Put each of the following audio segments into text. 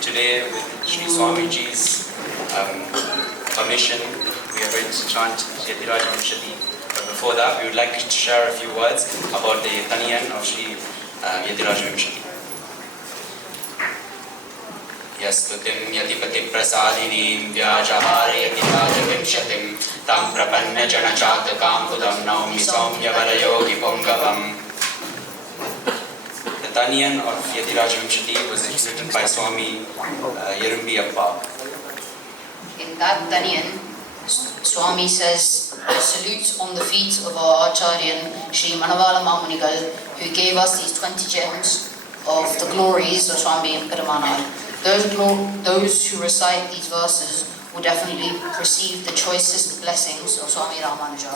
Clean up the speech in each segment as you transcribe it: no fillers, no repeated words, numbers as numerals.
Today, with Sri Swamiji's permission, we are going to chant JETUK. But before that, we would like to share a few words about the Taniyan of Sri JETUK. Yastutim yatipati prasadhinim vyajaharayati tajavimshatim tam prapanna jana chatakam kudam naumi saumya valayogi pongavam. The Taniyan of JETUK was written by Swami Appa. In that Taniyan, Swami says, salutes on the feet of our Acharyan, Sri Manavala Mamunigal, who gave us these 20 gems of the glories of Swami and Perumanal. Those who recite these verses will definitely receive the choicest blessings of Swami Ramanuja.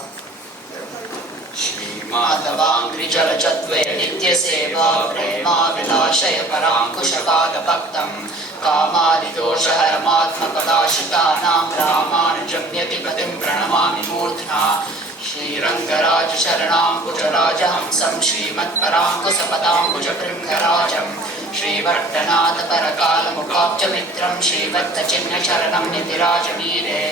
Madhavangri Jalajatve Nitya Seva Prema Vilashaya Parankushapada Bhaktam Kamali Dosha Haramatma Padashitanam Ramanujam Yatipatim Pranamami Murtha Shri Rangaraj Sharanam Pujaraja Hamsam Shrimat Parankusapadam Pujaprimkarajam Shri Vartanata Parakala Mukabja Mitram Shri Vatta Chinna Charanam Nitirajamire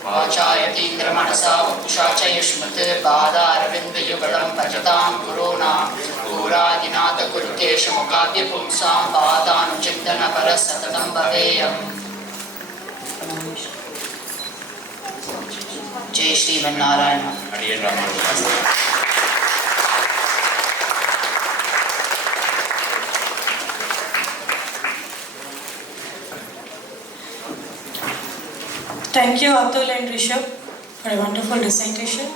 Vachayatindra Manasa Vapushacha Yushmate Bada Aravinda Yugalam Pajatam Guruna Uradinata Kurukesha Mukabya Pumsam Badanu Chintana Parasatam Bhaveyam. Jai Shri Narayana. Thank you, Atul and Rishabh, for a wonderful recitation.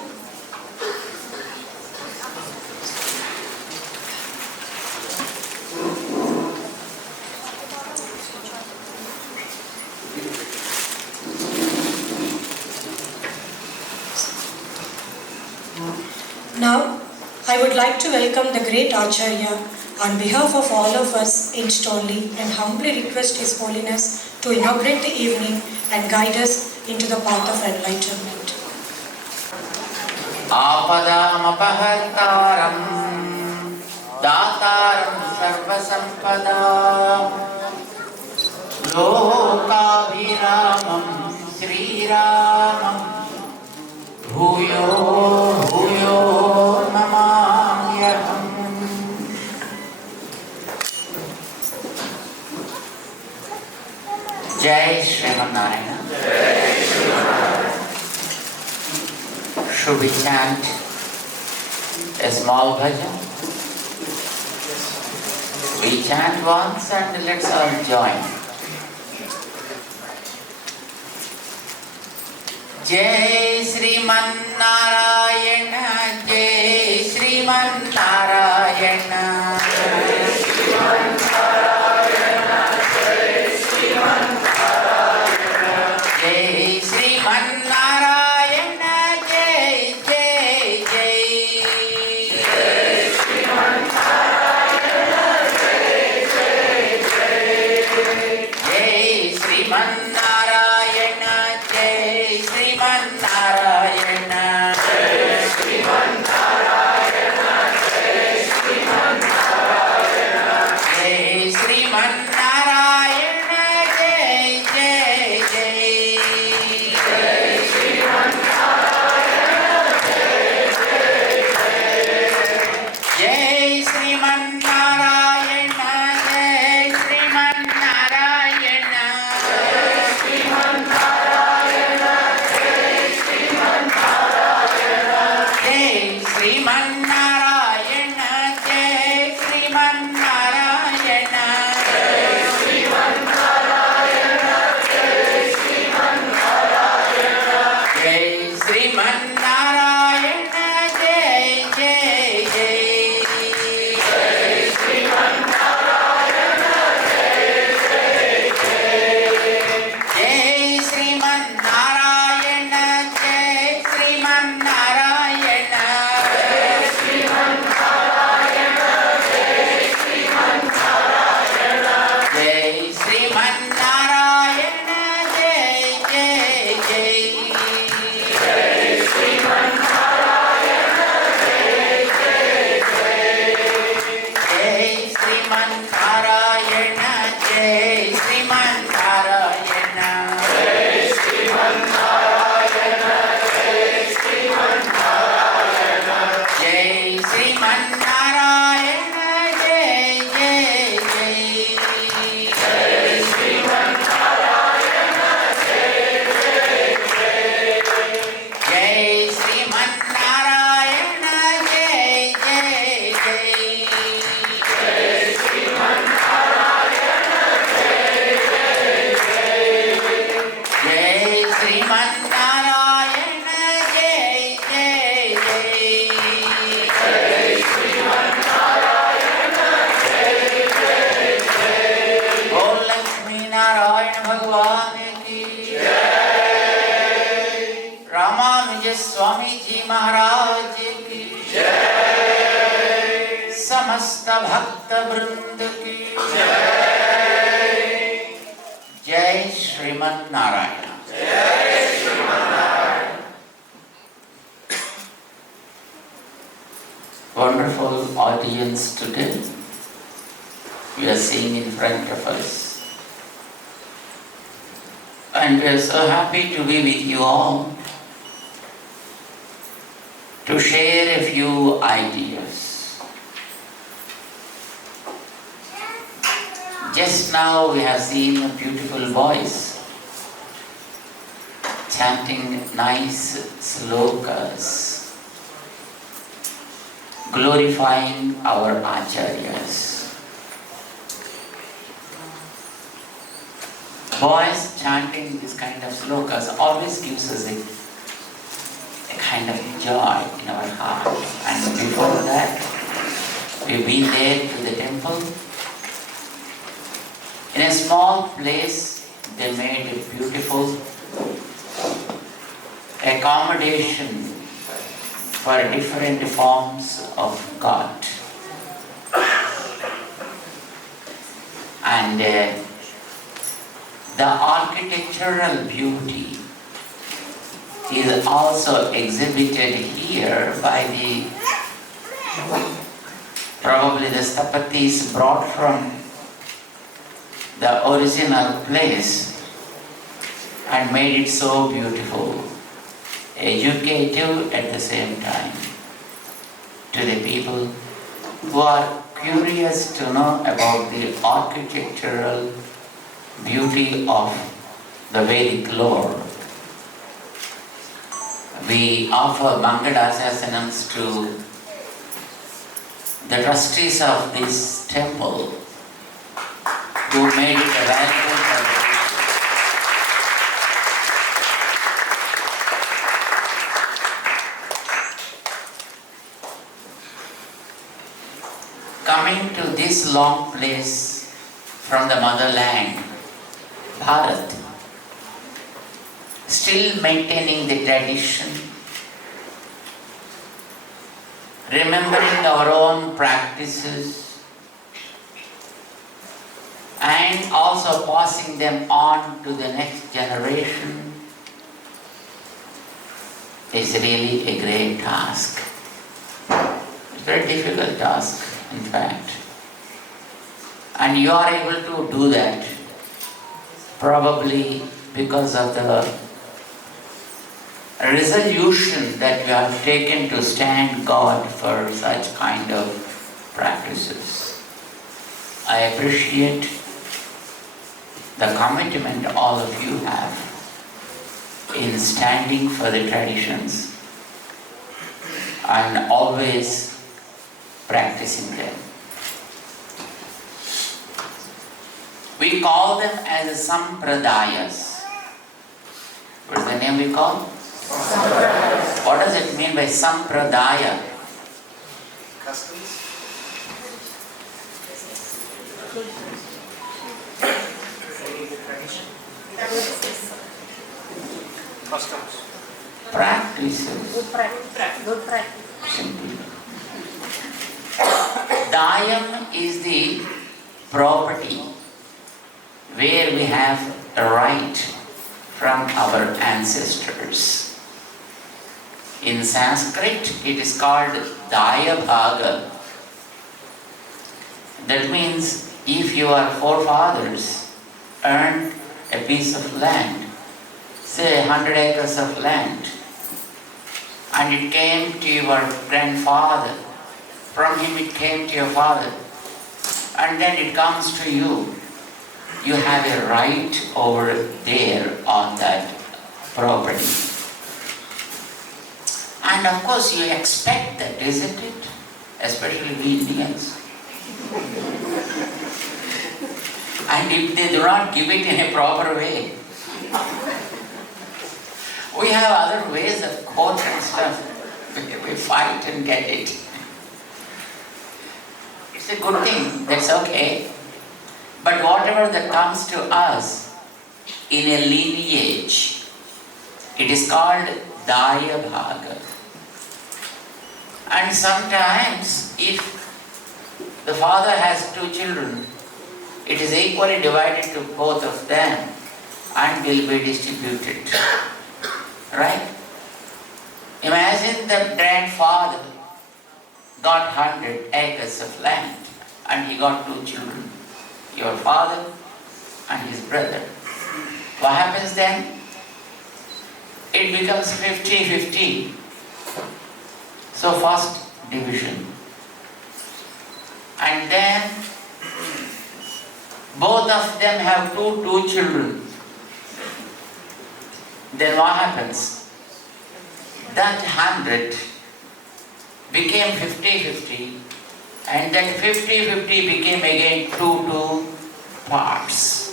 Now, I would like to welcome the great Acharya on behalf of all of us in Stoneleigh and humbly request His Holiness to inaugurate the evening and guide us into the path of enlightenment. Apadam apahartaram dataram sarvasampadam lokabhiramam Sri Ramam bhuyo bhuyo namamyaham. Jai Shri Narayana. Should we chant a small bhajan? We chant once and let's all join. Jai Sriman Narayana, Jai Sriman Narayana, Jai Sriman Narayana, Jai Sriman Narayana, Jai Sriman Narayana, Jai Jai Jai, Jai Sriman Narayana, Jai Jai Jai, Jai Sriman Narayana, Jai Sriman Narayana, Jai समस्त भक्त वृंद की जय। जय श्रीमन नारायण। जय Shriman Narayan. Wonderful audience today. We are seeing in front of us. And we are so happy to be with you all to share a few ideas. Just now we have seen a beautiful voice chanting nice slokas, glorifying our acharyas. Boys chanting this kind of slokas always gives us a kind of joy in our heart. And before that, we've been there to the temple. In a small place, they made a beautiful accommodation for different forms of God. And the architectural beauty is also exhibited here by probably the Stapatis brought from the original place and made it so beautiful, educative at the same time to the people who are curious to know about the architectural beauty of the Vedic lore. We offer Mangalasasanams to the trustees of this temple who made it available for the people. Coming to this long place from the motherland, Bharat, still maintaining the tradition, remembering our own practices, and also passing them on to the next generation is really a great task. It's a very difficult task, in fact. And you are able to do that probably because of the resolution that you have taken to stand God for such kind of practices. I appreciate the commitment all of you have in standing for the traditions and always practicing them. We call them as sampradayas. What is the name we call? Sampradayas. What does it mean by sampradaya? Customs. Customs. Practices. Good practice. Simply. Dayam is the property where we have a right from our ancestors. In Sanskrit, it is called Daya Bhaga. That means if your forefathers earned a piece of land, say 100 acres of land, and it came to your grandfather, from him it came to your father, and then it comes to you, you have a right over there on that property. And of course you expect that, isn't it? Especially we Indians. And if they do not give it in a proper way, we have other ways of court and stuff. We fight and get it. It's a good thing, that's okay. But whatever that comes to us in a lineage, it is called Daya Bhaga. And sometimes if the father has 2 children, it is equally divided to both of them and will be distributed. Right? Imagine the grandfather got 100 acres of land and he got 2 children, your father and his brother. What happens then? It becomes 50-50. So first division. And then both of them have two children. Then what happens? That 100 became 50-50 and that 50-50 became again 2 parts.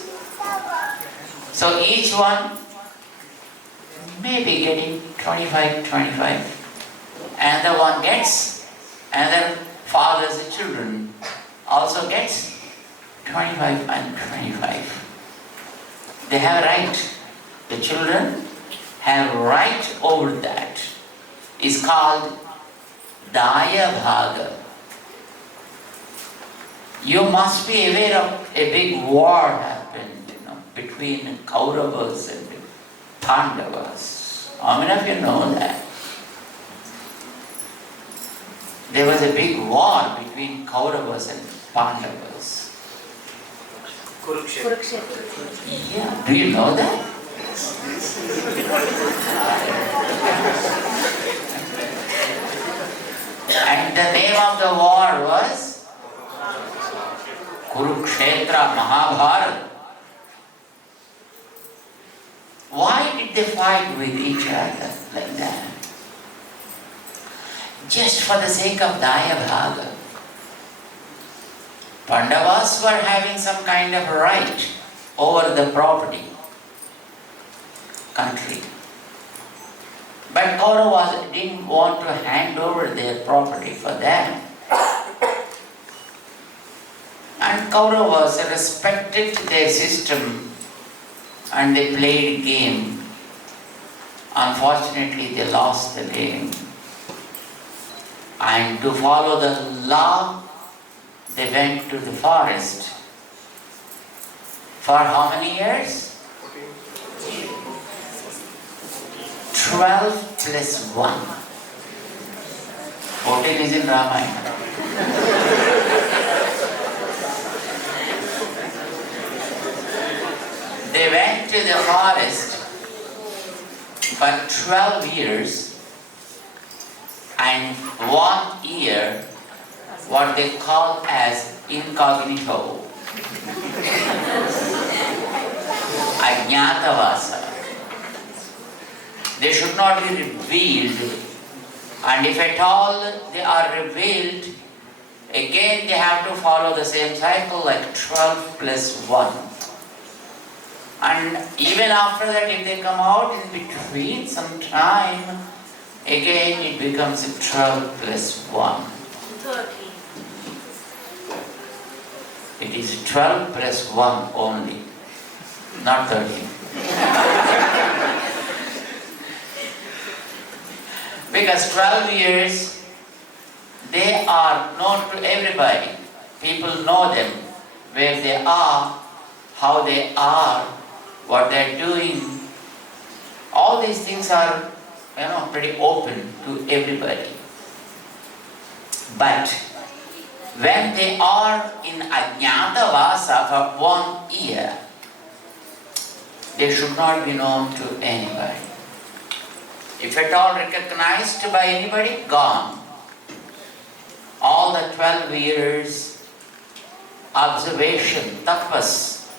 So each one may be getting 25-25. Another one gets, another father's children also gets 25 and 25. They have right. The children have right over that. It's called Daya Bhaga. You must be aware of a big war happened, between Kauravas and Pandavas. How many of you know that? There was a big war between Kauravas and Pandavas. Kurukshetra. Yeah, do you know that? And the name of the war was Kurukshetra Mahabharata. Why did they fight with each other like that? Just for the sake of Daya Bhaga. Pandavas were having some kind of right over the property, country. But Kauravas didn't want to hand over their property for them. And Kauravas respected their system and they played game. Unfortunately, they lost the game. And to follow the law, they went to the forest. For how many years? 12 plus 1. 14 is in Ramayana. They went to the forest for 12 years and 1 year what they call as incognito. Ajnatavasa. They should not be revealed, and if at all they are revealed, again they have to follow the same cycle like 12 plus 1. And even after that, if they come out in between some time, again it becomes 12 plus 1. 13. It is 12 plus 1 only, not 13. Because 12 years, they are known to everybody. People know them, where they are, how they are, what they are doing. All these things are, pretty open to everybody. But when they are in Ajnatavasa for 1 year, they should not be known to anybody. If at all recognized by anybody, gone. All the 12 years observation, tapas,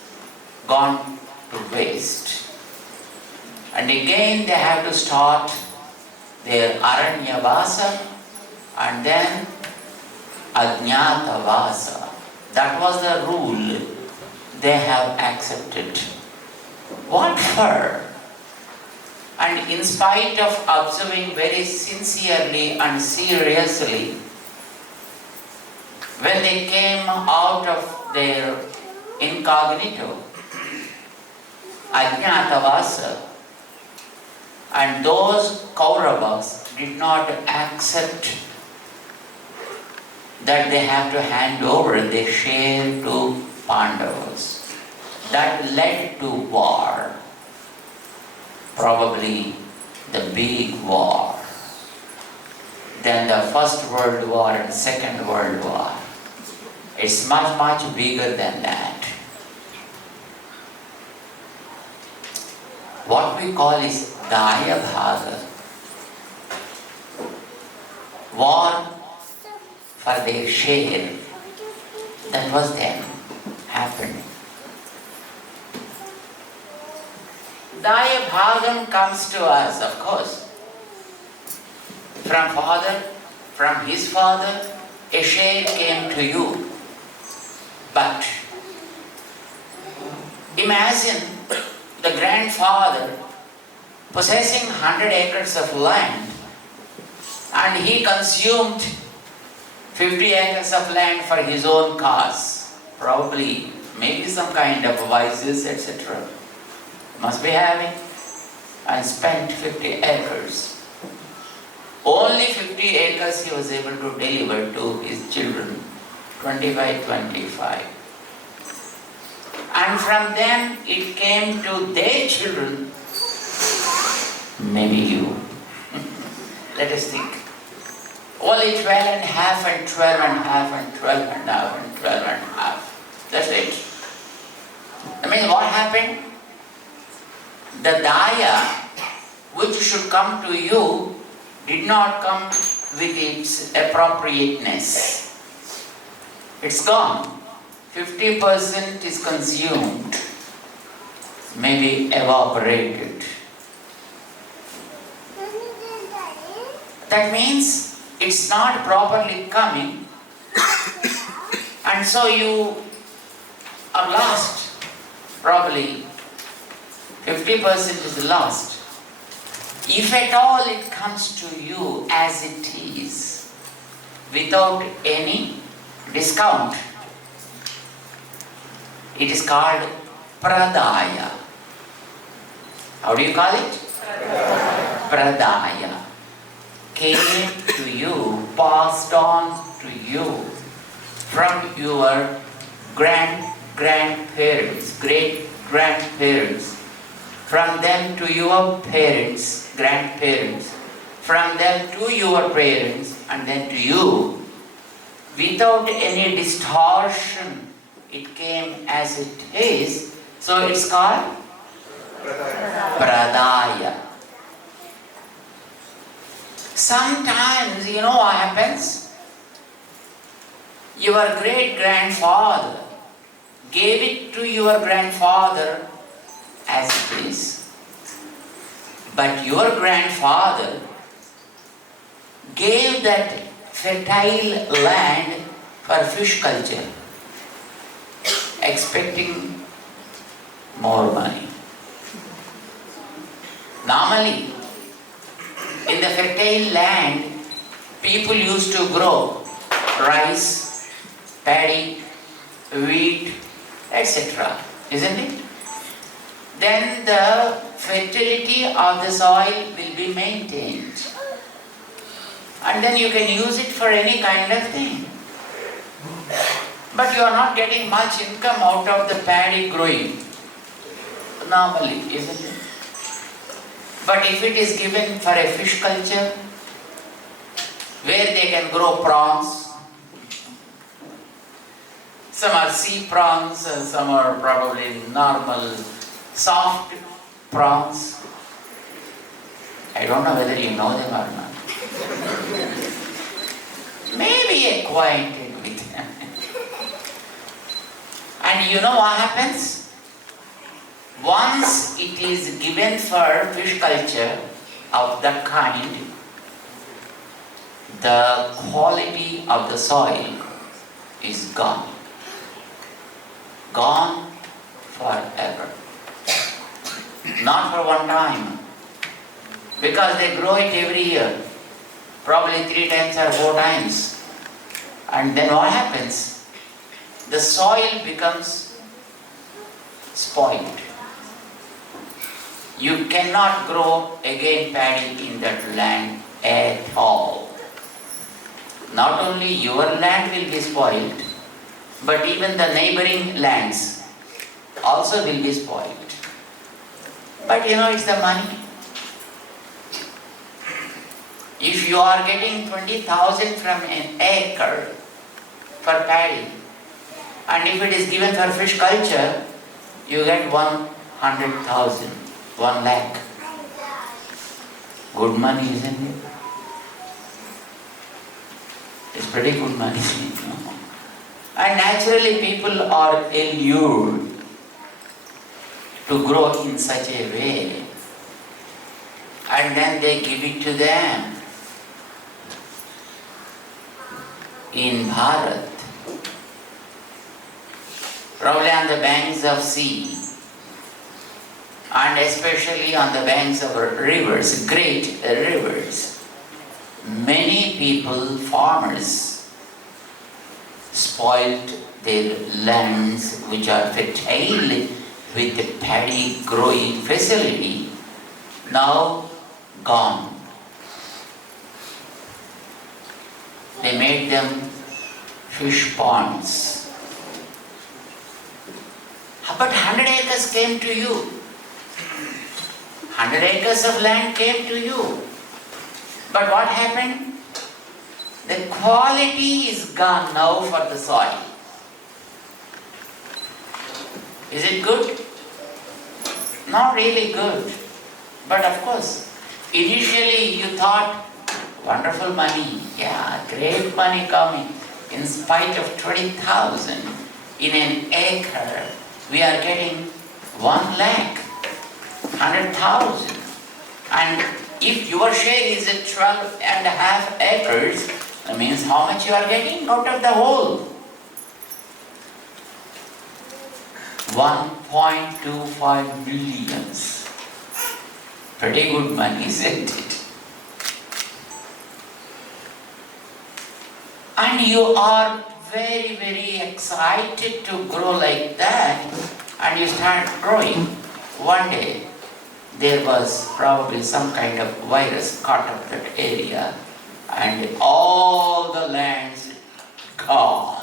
gone to waste. And again they have to start their Aranyavasa and then Ajnatavasa. That was the rule they have accepted. What for? And in spite of observing very sincerely and seriously, when they came out of their incognito, Ajnatavasa, and those Kauravas did not accept that they have to hand over their share to Pandavas. That led to war, probably the big war. Then the First World War and Second World War. It's much, much bigger than that. What we call is Daya Bhaga. War for their share. That was then happening. Daya Bhagam comes to us, of course, from father, from his father, a share came to you. But imagine the grandfather possessing 100 acres of land, and he consumed 50 acres of land for his own cause. Probably, maybe some kind of vices, etc. Must be having, and spent 50 acres. Only 50 acres he was able to deliver to his children, 25. And from them it came to their children, maybe you. Let us think. Only 12 and a half and 12 and a half and 12 and a half and 12 and a half. That's it. I mean, what happened? The daya which should come to you did not come with its appropriateness. It's gone. 50% is consumed, maybe evaporated. That means it's not properly coming, and so you are lost. Probably 50% is lost. If at all it comes to you as it is, without any discount, it is called pradaya. How do you call it? Pradaya. Came to you, passed on to you from your grandparents, great-grandparents, from them to your parents, grandparents, from them to your parents, and then to you, without any distortion. It came as it is, so it's called pradaya. Sometimes, you know what happens? Your great-grandfather gave it to your grandfather as it is, but your grandfather gave that fertile land for fish culture, expecting more money. Normally, in the fertile land, people used to grow rice, paddy, wheat, etc. Isn't it? Then the fertility of the soil will be maintained. And then you can use it for any kind of thing. But you are not getting much income out of the paddy growing. Normally, isn't it? But if it is given for a fish culture, where they can grow prawns, some are sea prawns and some are probably normal soft prawns. I don't know whether you know them or not. Maybe acquainted with them. And you know what happens? Once it is given for fish culture of that kind, the quality of the soil is gone. Gone forever. Not for one time. Because they grow it every year. Probably 3 times or 4 times. And then what happens? The soil becomes spoiled. You cannot grow again paddy in that land at all. not only your land will be spoiled, but even the neighboring lands also will be spoiled. But it's the money. If you are getting 20,000 from an acre for paddy, and if it is given for fish culture, you get 100,000, 1 lakh. Good money, isn't it? It's pretty good money. And naturally people are allured to grow in such a way. And then they give it to them. In Bharat, probably on the banks of sea, and especially on the banks of rivers, great rivers, many people, farmers, spoiled their lands which are fertile with the paddy growing facility, now gone. They made them fish ponds. But 100 acres came to you. 100 acres of land came to you. But what happened? The quality is gone now for the soil. Is it good? Not really good. But of course, initially you thought, wonderful money, yeah, great money coming. In spite of 20,000 in an acre, we are getting 1 lakh, 100,000. And if your share is at 12.5 acres, that means how much you are getting out of the whole? 1.25 millions. Pretty good money, isn't it? And you are very, very excited to grow like that, and you start growing. One day, there was probably some kind of virus caught up that area, and all the lands gone.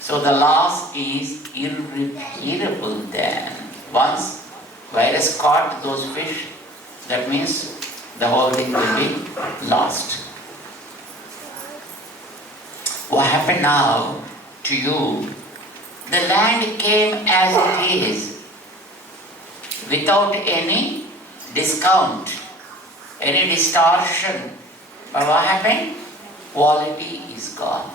So the loss is irreparable then. Once virus caught those fish, that means the whole thing will be lost. What happened now to you? The land came as it is, without any discount, any distortion. But what happened? Quality is gone.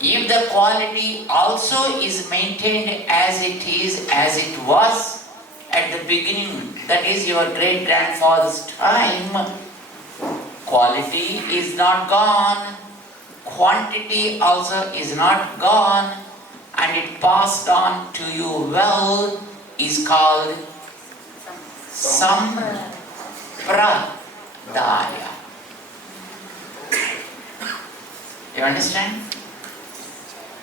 If the quality also is maintained as it is, as it was at the beginning, that is your great-grandfather's time, quality is not gone, quantity also is not gone, and it passed on to you well, is called sampradaya. You understand?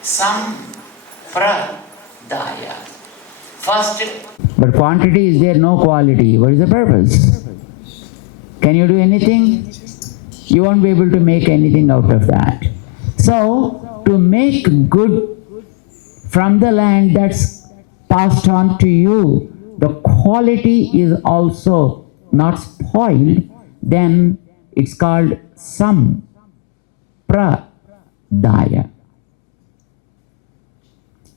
Sampradaya. First, but quantity is there, no quality. What is the purpose? Can you do anything? You won't be able to make anything out of that. So, to make good from the land that's passed on to you, the quality is also not spoiled, then it's called sampradaya.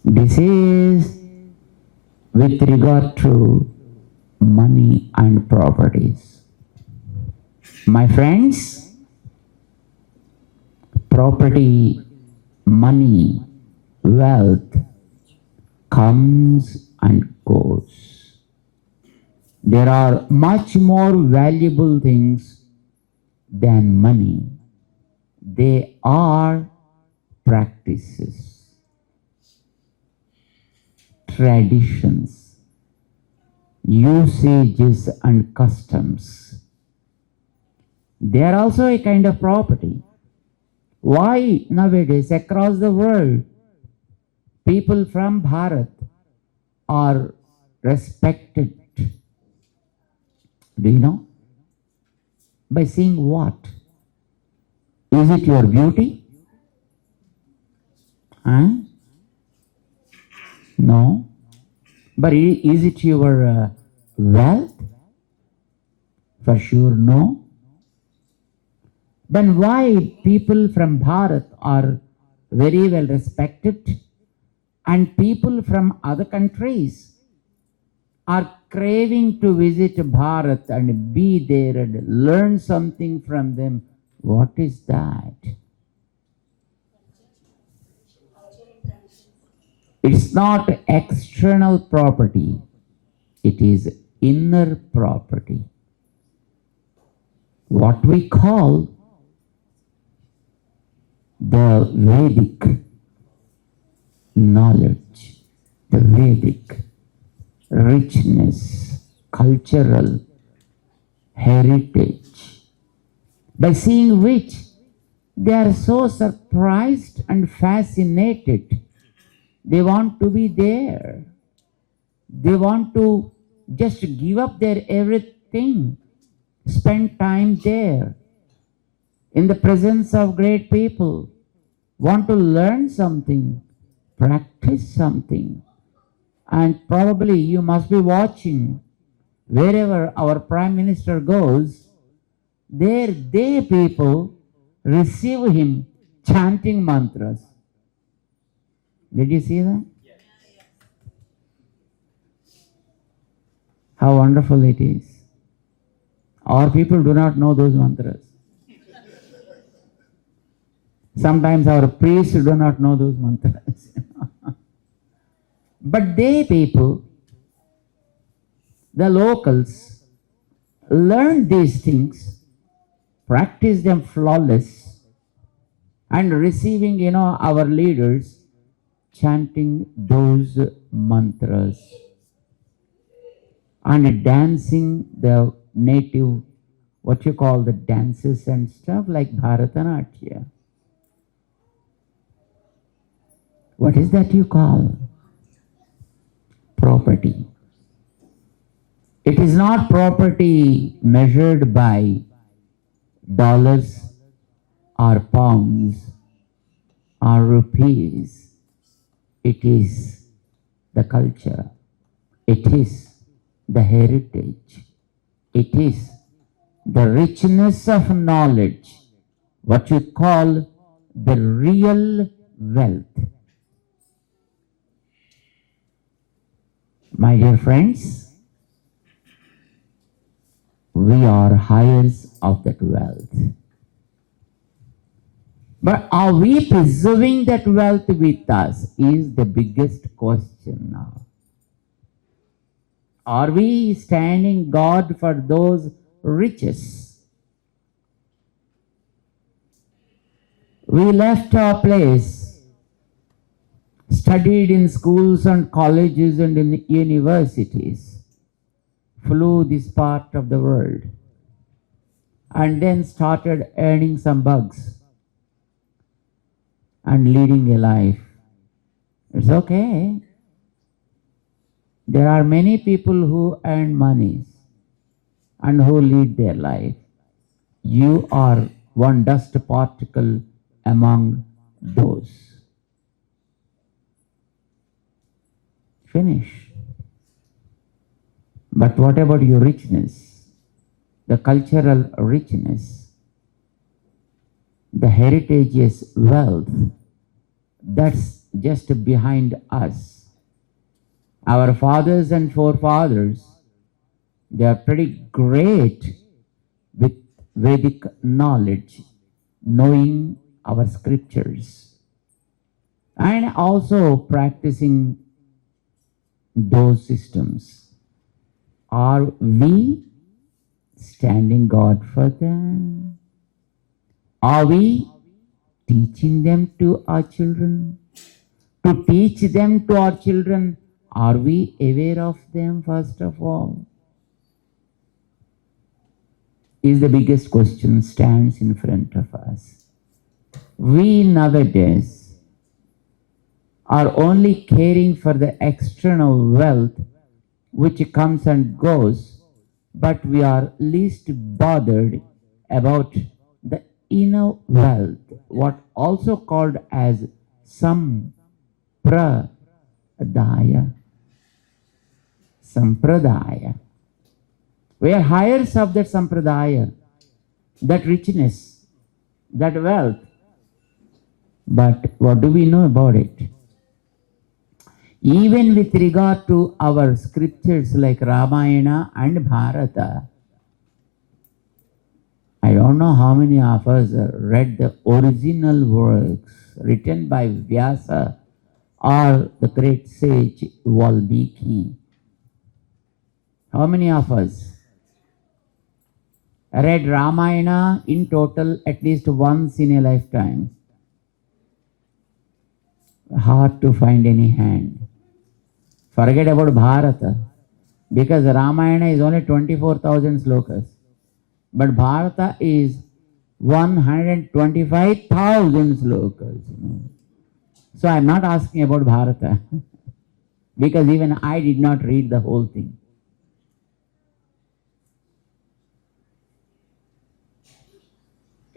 This is with regard to money and properties. My friends, property, money, wealth comes and goes. There are much more valuable things than money. They are practices, traditions, usages and customs. They are also a kind of property. Why nowadays across the world people from Bharat are respected? Do you know? By seeing what? Is it your beauty? Huh? No. But is it your wealth? For sure, no. Then why people from Bharat are very well respected and people from other countries are craving to visit Bharat and be there and learn something from them? What is that? It's not external property, it is inner property. What we call the Vedic knowledge, the Vedic richness, cultural heritage, by seeing which they are so surprised and fascinated. They want to be there. They want to just give up their everything, spend time there in the presence of great people, want to learn something, practice something. And probably you must be watching wherever our Prime Minister goes, there they people receive him chanting mantras. Did you see that? How wonderful it is. Our people do not know those mantras. Sometimes our priests do not know those mantras. But they people, the locals, learn these things, practice them flawless, and receiving, our leaders chanting those mantras and dancing the native, what you call the dances and stuff like Bharatanatyam. What is that you call? Property. It is not property measured by dollars or pounds or rupees. It is the culture. It is the heritage. It is the richness of knowledge, what you call the real wealth. My dear friends, we are heirs of that wealth. But are we preserving that wealth with us is the biggest question now. Are we standing God for those riches? We left our place, studied in schools and colleges and in universities, flew this part of the world, and then started earning some bucks and leading a life. It's okay. There are many people who earn money and who lead their life. You are one dust particle among those. Finish. But what about your richness? The cultural richness, the heritageous wealth, that's just behind us. Our fathers and forefathers, they are pretty great with Vedic knowledge, knowing our scriptures, and also practicing those systems. Are we standing God for them? Are we teaching them to our children? To teach them to our children, are we aware of them first of all? Is the biggest question stands in front of us. We nowadays are only caring for the external wealth which comes and goes, but we are least bothered about the inner wealth, what also called as sampradaya. Sampradaya. We are heirs of that sampradaya, that richness, that wealth. But what do we know about it? Even with regard to our scriptures like Ramayana and Bharata, I don't know how many of us read the original works written by Vyasa or the great sage Valmiki. How many of us read Ramayana in total at least once in a lifetime? Hard to find any hand. Forget about Bharata, because Ramayana is only 24,000 slokas, but Bharata is 125,000 slokas. So I am not asking about Bharata, because even I did not read the whole thing.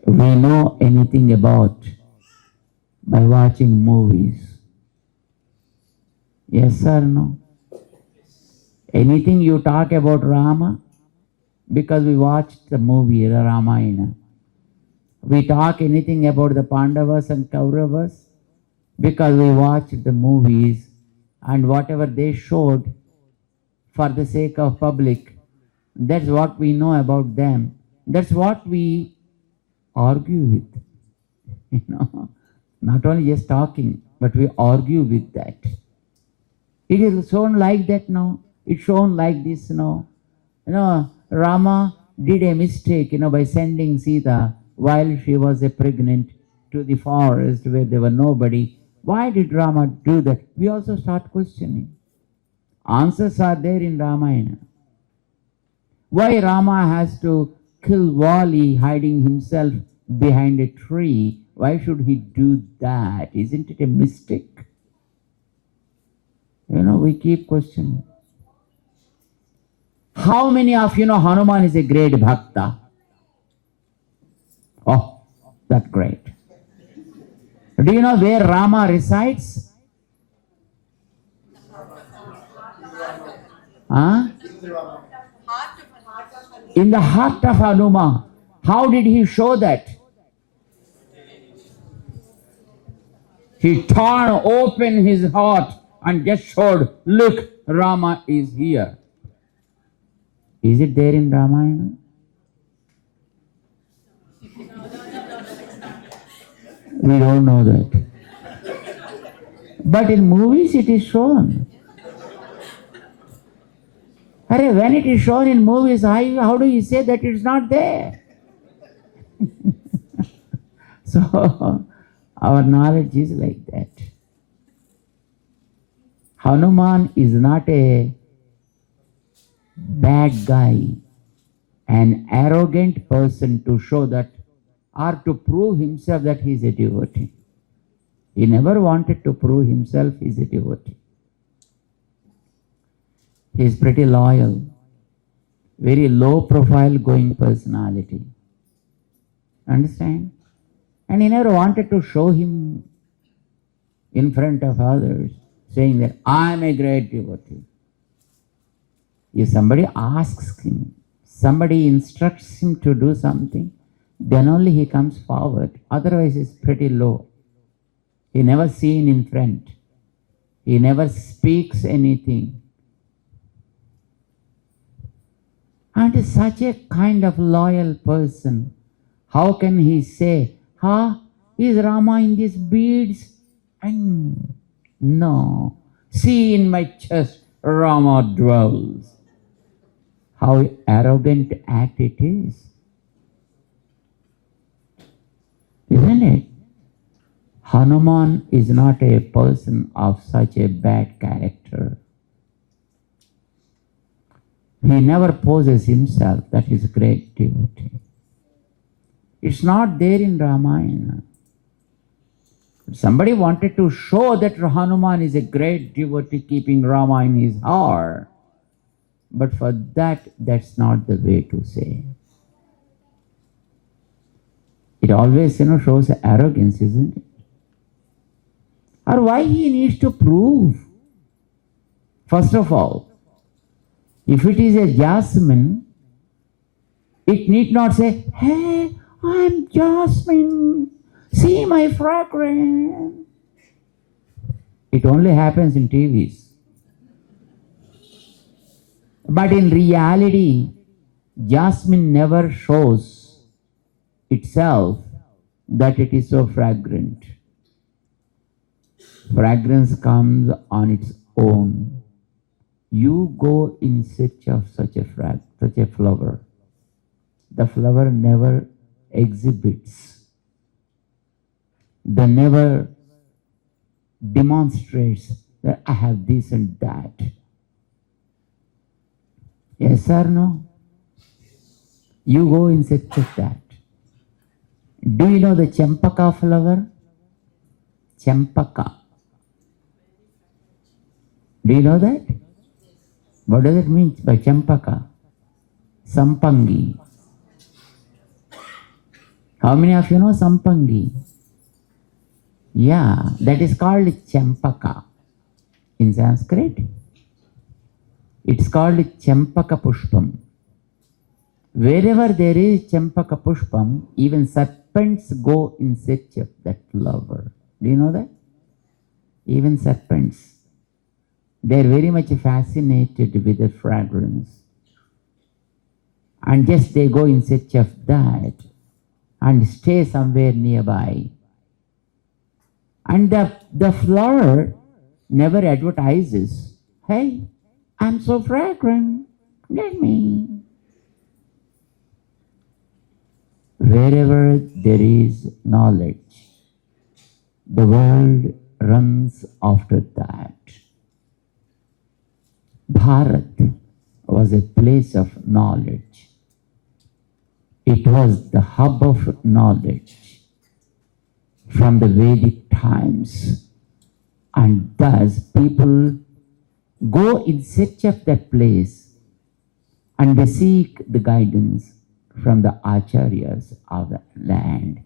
We know anything about by watching movies. Yes or no? Anything you talk about Rama? Because we watched the movie, the Ramayana. We talk anything about the Pandavas and Kauravas? Because we watched the movies and whatever they showed for the sake of public, that's what we know about them. That's what we argue with. Not only just talking, but we argue with that. It is shown like that now. It's shown like this now. Rama did a mistake, by sending Sita while she was pregnant to the forest where there were nobody. Why did Rama do that? We also start questioning. Answers are there in Ramayana. Why Rama has to kill Vali hiding himself behind a tree? Why should he do that? Isn't it a mistake? We keep questioning. How many of you know Hanuman is a great bhakta? Oh, that's great. Do you know where Rama resides? Huh? In the heart of Hanuman. How did he show that? He torn open his heart and just showed, look, Rama is here. Is it there in Ramayana? We don't know that. But in movies it is shown. When it is shown in movies, how do you say that it's not there? So, our knowledge is like that. Hanuman is not a bad guy, an arrogant person to show that or to prove himself that he is a devotee. He never wanted to prove himself he is a devotee. He is pretty loyal, very low profile going personality. Understand? And he never wanted to show him in front of others, saying that I am a great devotee. If somebody asks him, somebody instructs him to do something, then only he comes forward. Otherwise, he's pretty low. He never seen in front. He never speaks anything. And such a kind of loyal person, how can he say, is Rama in these beads? And no, see in my chest, Rama dwells. How arrogant act it is. Isn't it? Hanuman is not a person of such a bad character. He never poses himself that he is a great devotee. It's not there in Ramayana. Somebody wanted to show that Hanuman is a great devotee keeping Rama in his heart. But for that, that's not the way to say. It always, shows arrogance, isn't it? Or why he needs to prove? First of all, if it is a jasmine, it need not say, hey, I'm jasmine, see my fragrance. It only happens in TVs. But in reality, jasmine never shows itself that it is so fragrant. Fragrance comes on its own. You go in search of such a flower. The flower never exhibits. They never demonstrates that I have this and that. Yes or no? You go in search of that. Do you know the champaka flower? Champaka. Do you know that? What does it mean by champaka? Sampangi. How many of you know sampangi? Yeah, that is called champaka in Sanskrit. It's called champaka pushpam. Wherever there is champaka pushpam, even serpents go in search of that flower. Do you know that? Even serpents. They are very much fascinated with the fragrance. And just they go in search of that and stay somewhere nearby. And the flower never advertises, hey, I'm so fragrant, get me. Wherever there is knowledge, the world runs after that. Bharat was a place of knowledge. It was the hub of knowledge from the Vedic times. And thus people go in search of that place and they seek the guidance from the acharyas of the land.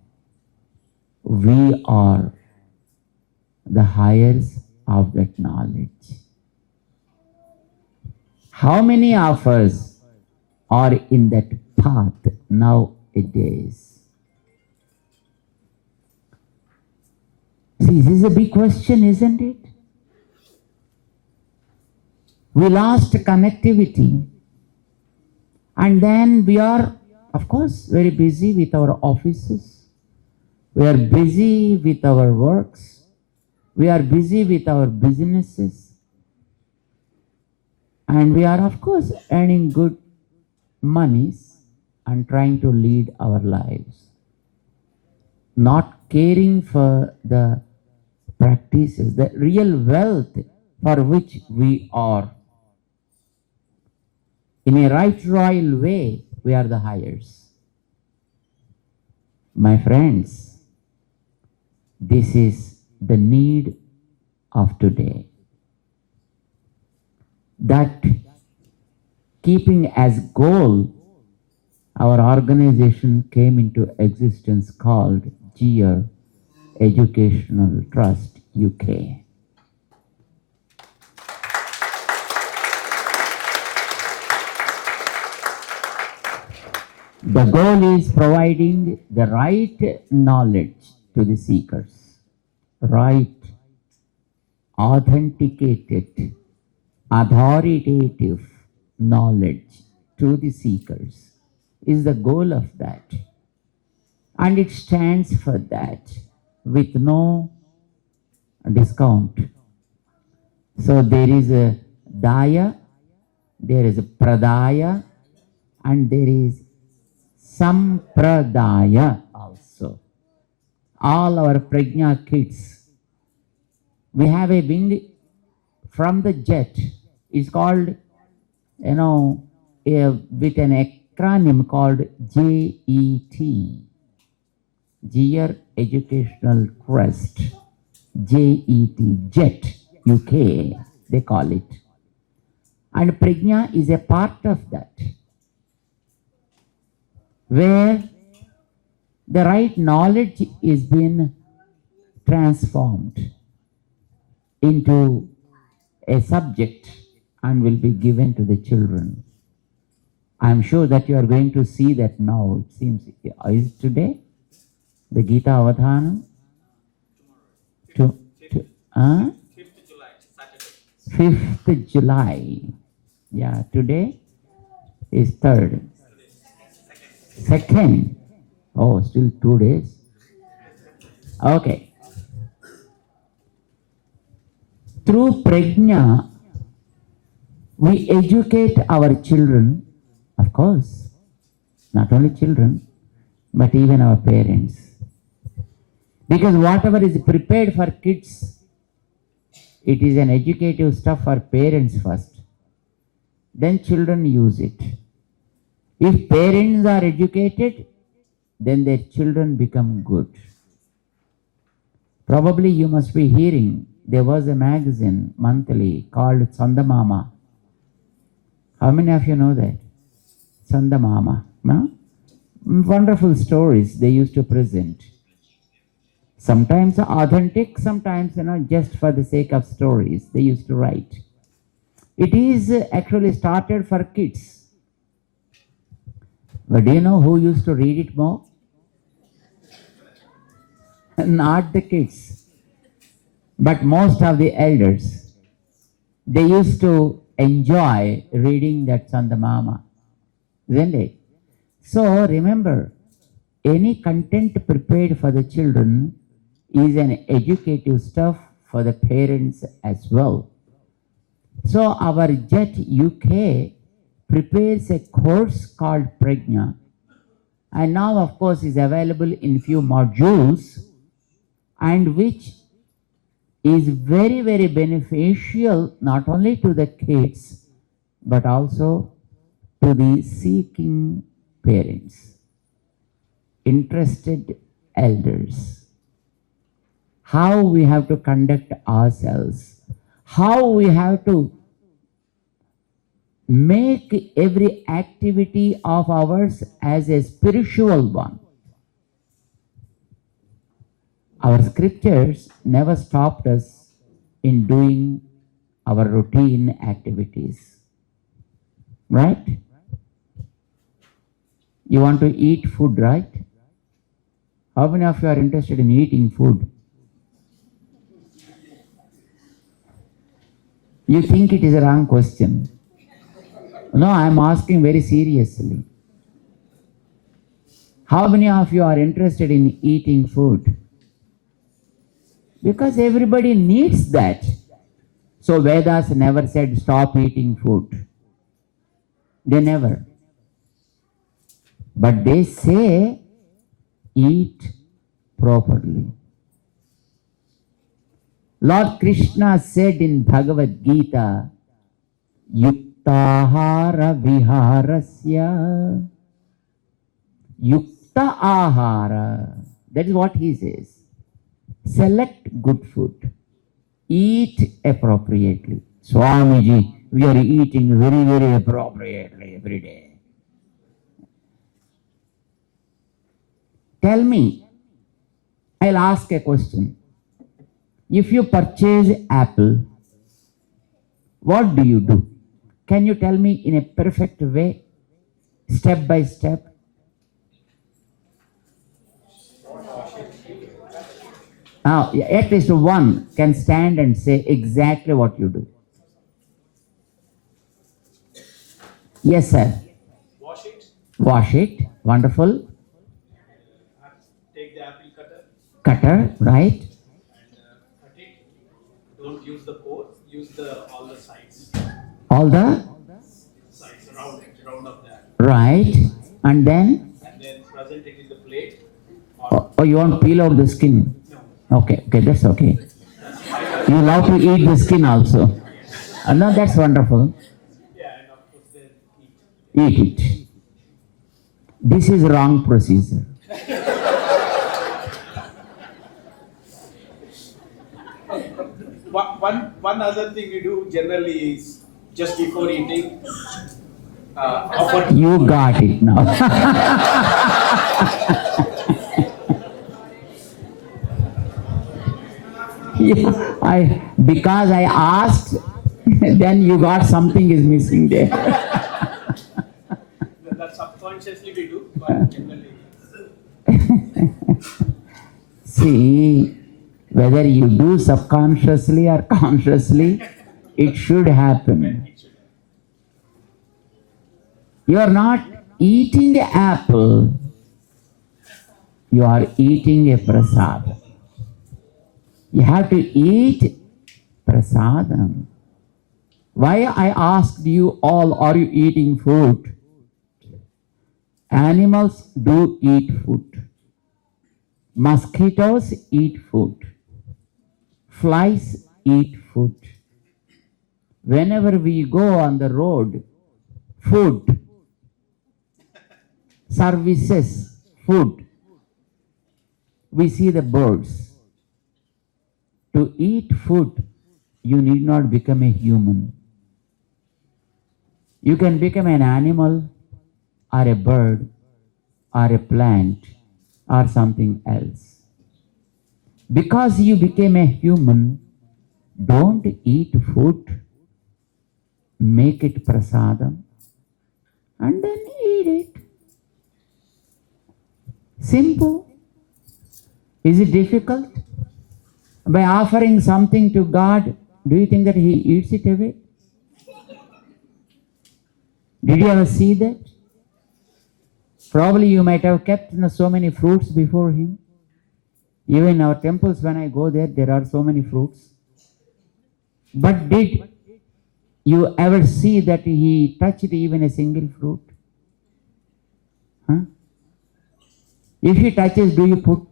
We are the heirs of that knowledge. How many of us are in that path nowadays? See, this is a big question, isn't it? We lost connectivity, and then we are, of course, very busy with our offices. We are busy with our works. We are busy with our businesses. And we are, of course, earning good monies and trying to lead our lives. Not caring for the practices, the real wealth for which we are. In a right royal way, we are the heirs. My friends, this is the need of today. That keeping as goal, our organization came into existence called Jeeyar Educational Trust UK. The goal is providing the right knowledge to the seekers, right, authenticated, authoritative knowledge to the seekers is the goal of that. And it stands for that with no discount. So there is a Daya, there is a Pradaya, and there is Sampradaya also. All our Prajna kids, we have a wing from the jet. It's called, with an acronym called JET, Jeeyar Educational Trust, JET, JET, UK, they call it. And Prajna is a part of that, where the right knowledge is being transformed into a subject and will be given to the children. I'm sure that you are going to see that now. It seems, is it today? The Gita Avadhanam? 5th July, Saturday. 5th July. Yeah, today is 3rd. 2nd. Oh, still 2 days. Okay. Through prajna, we educate our children, of course, not only children, but even our parents. Because whatever is prepared for kids, it is an educative stuff for parents first. Then children use it. If parents are educated, then their children become good. Probably you must be hearing, there was a magazine monthly called Chandamama. How many of you know that? Chandamama. No? Wonderful stories they used to present. Sometimes authentic, sometimes just for the sake of stories they used to write. It is actually started for kids. But do you know who used to read it more? Not the kids, but most of the elders. They used to enjoy reading that Chandamama, isn't it? So remember, any content prepared for the children is an educative stuff for the parents as well. So our JETUK prepares a course called Prajna, and now of course is available in few modules, and which is very, very beneficial not only to the kids but also to the seeking parents, interested elders. How we have to conduct ourselves, how we have to make every activity of ours as a spiritual one. Our scriptures never stopped us in doing our routine activities. Right? You want to eat food, right? How many of you are interested in eating food? You think it is a wrong question. No, I am asking very seriously. How many of you are interested in eating food? Because everybody needs that. So Vedas never said stop eating food. They never. But they say eat properly. Lord Krishna said in Bhagavad Gita, Yuktahara viharasya. Yukta ahara. That is what he says. Select good food. Eat appropriately. Swamiji, we are eating very, very appropriately every day. Tell me, I'll ask a question. If you purchase apple, what do you do? Can you tell me in a perfect way, step by step? Now, at least one can stand and say exactly what you do. Yes, sir. Wash it. Wash it. Wonderful. Take the apple cutter Cutter, right? and cut it. Don't use the core. Use all the sides. All the Sides around it, round of that. right. And then, And then present it in the plate. oh, you want to peel out the skin? No. Okay, that's okay. You love to eat the skin also. No, that's wonderful. Yeah, and of course then eat. Eat it. This is wrong procedure. One other thing we do generally is just before eating, offer. You got it now. Because I asked, then you got something is missing there. That subconsciously we do, but generally. See, whether you do subconsciously or consciously, it should happen. You are not eating the apple, you are eating a prasad. You have to eat prasadam. Why I asked you all, are you eating food? Animals do eat food. Mosquitoes eat food. Flies eat food. Whenever we go on the road, food, services, food, we see the birds. To eat food, you need not become a human. You can become an animal or a bird or a plant or something else. Because you became a human, don't eat food. Make it prasadam and then eat it. Simple. Is it difficult? By offering something to God, do you think that He eats it away? Did you ever see that? Probably you might have kept so many fruits before Him. Even in our temples, when I go there, there are so many fruits. But did you ever see that He touched even a single fruit? Huh? If He touches, do you put?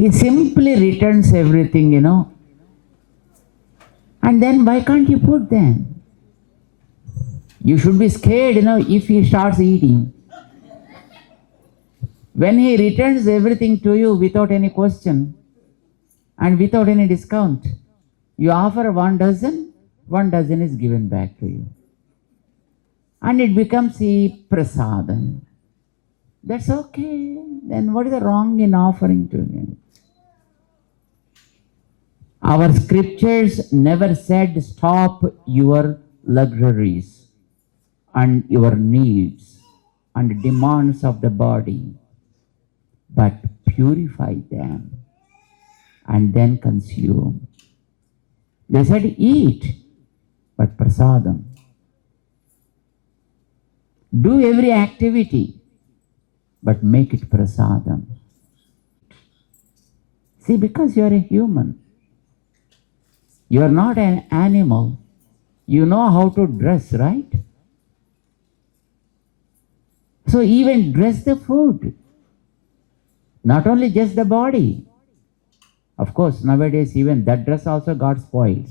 He simply returns everything, And then why can't you put then? You should be scared, if he starts eating. When he returns everything to you without any question and without any discount, you offer 1 dozen, 1 dozen is given back to you. And it becomes a prasadam. That's okay. Then what is the wrong in offering to him? Our scriptures never said stop your luxuries and your needs and demands of the body, but purify them and then consume. They said eat, but prasadam. Do every activity, but make it prasadam. See, because you are a human, you are not an animal. You know how to dress, right? So even dress the food, not only just the body. Of course, nowadays even that dress also got spoiled.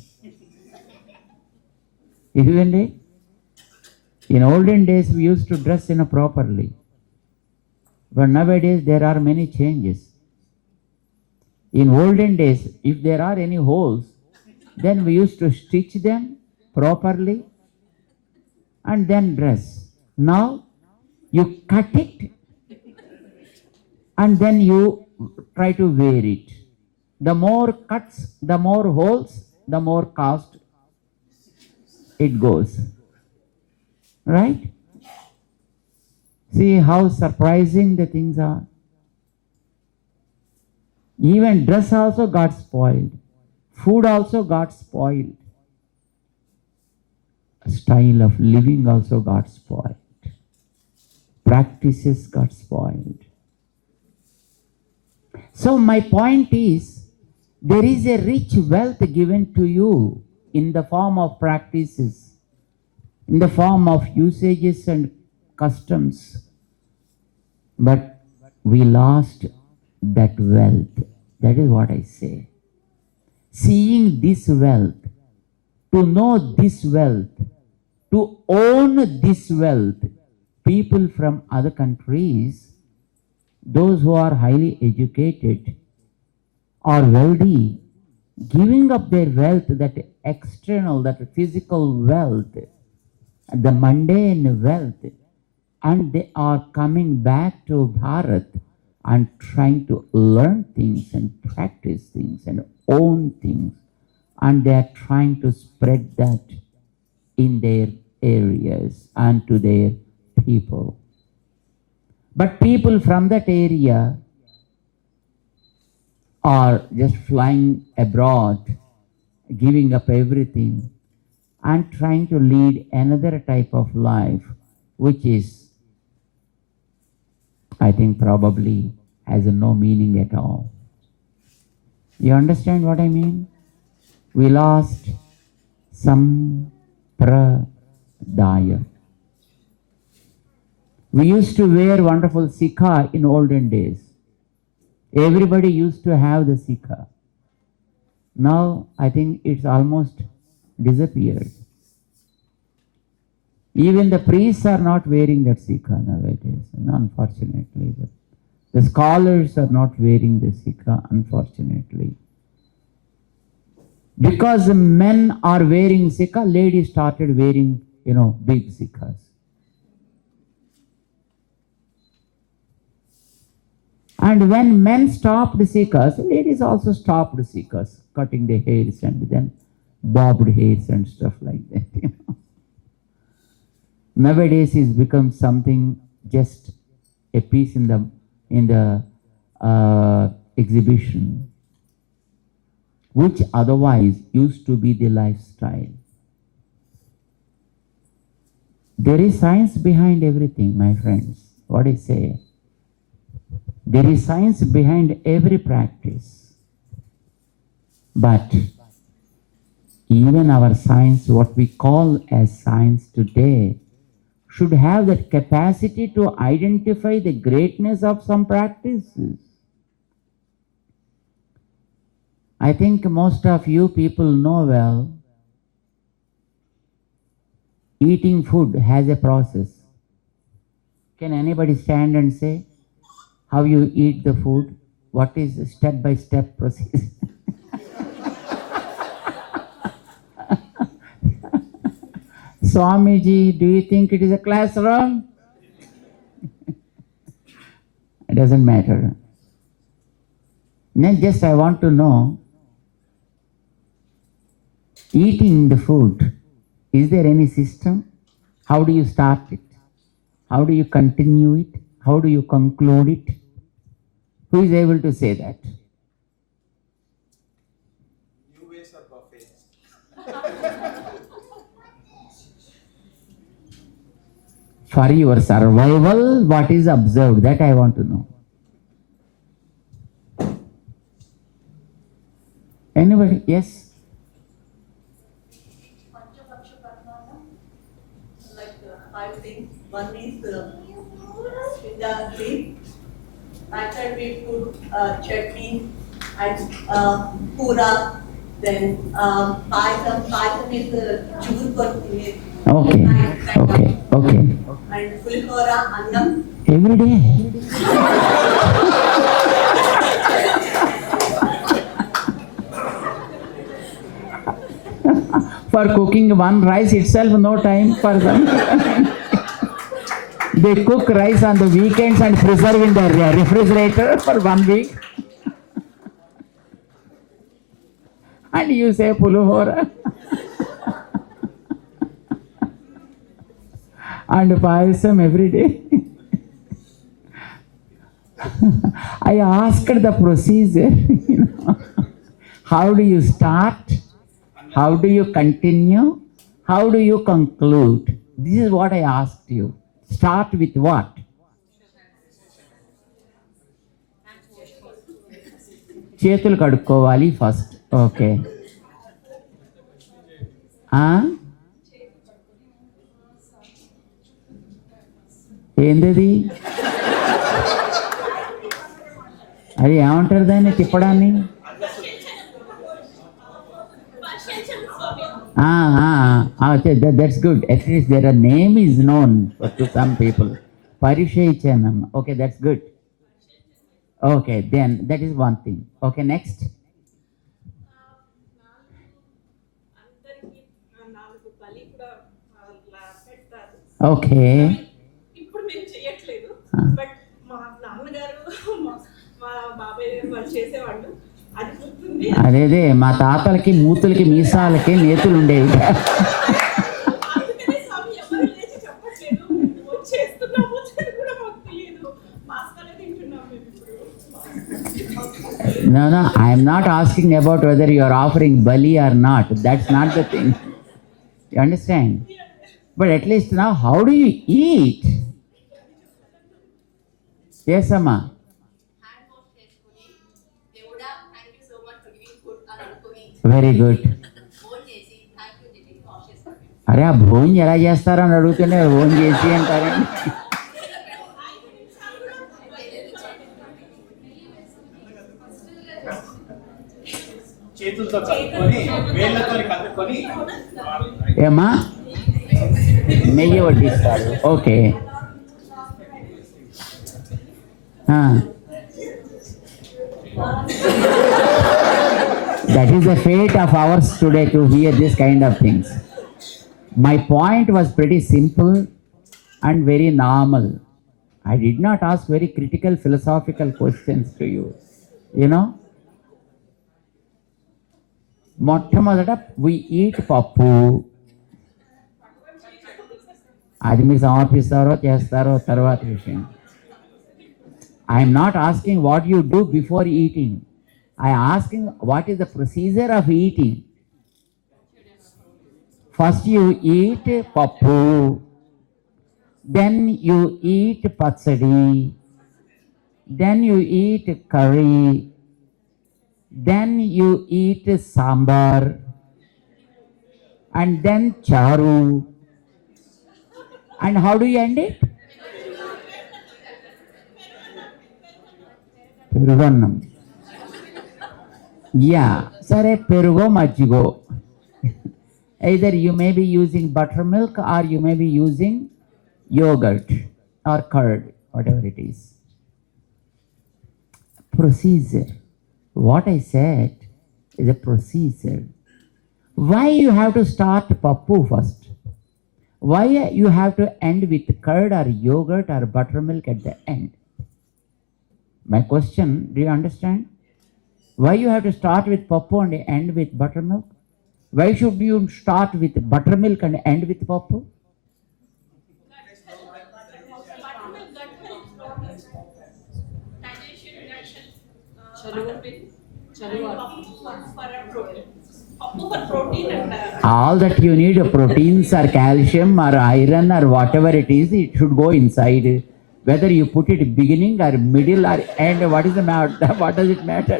Isn't it? In olden days we used to dress properly. But nowadays there are many changes. In olden days, if there are any holes, then we used to stitch them properly and then dress. Now you cut it and then you try to wear it. The more cuts, the more holes, the more cost it goes. Right? See how surprising the things are. Even dress also got spoiled. Food also got spoiled. Style of living also got spoiled. Practices got spoiled. So my point is, there is a rich wealth given to you in the form of practices, in the form of usages and customs. But we lost that wealth. That is what I say. Seeing this wealth, to know this wealth, to own this wealth, people from other countries, those who are highly educated or wealthy, giving up their wealth, that external, that physical wealth, the mundane wealth, and they are coming back to Bharat and trying to learn things and practice things and own things, and they are trying to spread that in their areas and to their people. But people from that area are just flying abroad, giving up everything and trying to lead another type of life, which is, I think, probably has no meaning at all. You understand what I mean? We lost Sampradaya. We used to wear wonderful sikha in olden days. Everybody used to have the sikha. Now I think it's almost disappeared. Even the priests are not wearing that sikha nowadays, unfortunately. The scholars are not wearing the sikha, unfortunately. Because the men are wearing sikha, ladies started wearing, big sikhas. And when men stopped sikhas, ladies also stopped sikhas, cutting their hairs and then bobbed hairs and stuff like that. Nowadays it's become something, just a piece in the exhibition, which otherwise used to be the lifestyle. There is science behind everything, my friends. What I say? There is science behind every practice. But even our science, what we call as science today, should have that capacity to identify the greatness of some practices. I think most of you people know well, eating food has a process. Can anybody stand and say how you eat the food? What is the step-by-step process? Swamiji, do you think it is a classroom? It doesn't matter. Then just I want to know, eating the food, is there any system? How do you start it? How do you continue it? How do you conclude it? Who is able to say that? New ways or buffets? For your survival, what is observed? That I want to know. Anybody? Yes? Like 5 things. One is Srinda tree. After we put chutney and pura, then payasam. Payasam is juice for Okay. and pulihora annam. Every day. For cooking one rice itself, no time for them. They cook rice on the weekends and preserve in the refrigerator for 1 week. And you say pulihora. And payasam every day. I asked the procedure, how do you start? How do you continue? How do you conclude? This is what I asked you. Start with what? చేతులు కడుక్కోవాలి first. Okay. ఏందది? అది ఏమంటారు దాన్ని తిప్పడాన్ని? That's good. At least their name is known to some people. Parishaychanam. Okay, that's good. Okay, then that is one thing. Okay, next. Okay. వాళ్ళు చేసేవాళ్ళు అది గుర్తుంది. అదేదే మా తాతలకి మూతులకి మీసాలకి నేతులు ఉండేవి. అందుకనే స్వామి ఎవరు లేచి చెప్పట్లేదు, వచ్చేస్తున్నాము అని కూడా మాకు తెలియదు. మాస్కాలే తింటున్నాం మేము ఇప్పుడు. No, no, I am not asking about whether you are offering bali or not. That's not the thing. You understand? But at least now, how do you eat? Yes, Amma. Hand wash చేసుకుని దేవుడా thank you so much for giving food అని అనుకుని Very good. Phone చేసి thank you చెప్పి wash చేసుకుంటాం. అరే ఆ భోజనం ఎలా చేస్తారని అడుగుతూనే భోజనం చేసి అంటారండి. చేతులతో కలుపుకొని వేళ్ళతో కలుపుకొని ఏమా నెయ్యి వడ్డిస్తారు. Okay. That is the fate of ours today to hear this kind of things. My point was pretty simple and very normal. I did not ask very critical philosophical questions to you. You know? మొట్టమొదట we eat పప్పు. అది మీరు సమర్పిస్తారో చేస్తారో తర్వాత విషయం. I am not asking what you do before eating. I am asking what is the procedure of eating. First you eat pappu, then you eat patsadi, then you eat curry, then you eat sambar, and then charu. And how do you end it? పెరుగన్నం. Yeah, సరే పెరుగో మజ్జిగో. Either you may be using buttermilk or you may be using yogurt or curd, whatever it is. Procedure. What I said is a procedure. Why you have to start pappu first? Why you have to end with curd or yogurt or buttermilk at the end? My question, do you understand? Why you have to start with pappu and end with buttermilk? Why should you start with buttermilk and end with pappu? All that you need, proteins or calcium or iron or whatever it is, it should go inside. Whether you put it beginning or middle or end, what is the matter? What does it matter?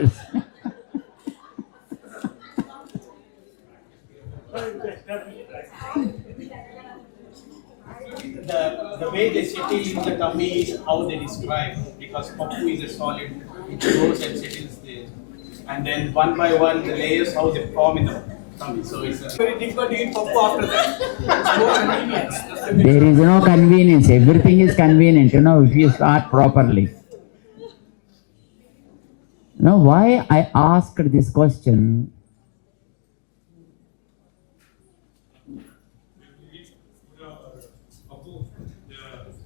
The way they settle in the tummy is how they describe, because pappu is a solid, it goes and settles there. And then one by one, the layers, how they form in the tummy. So it's very difficult to eat pappu after that. It's more convenience. There is no convenience. Everything is convenient, if you start properly. Now, why I asked this question?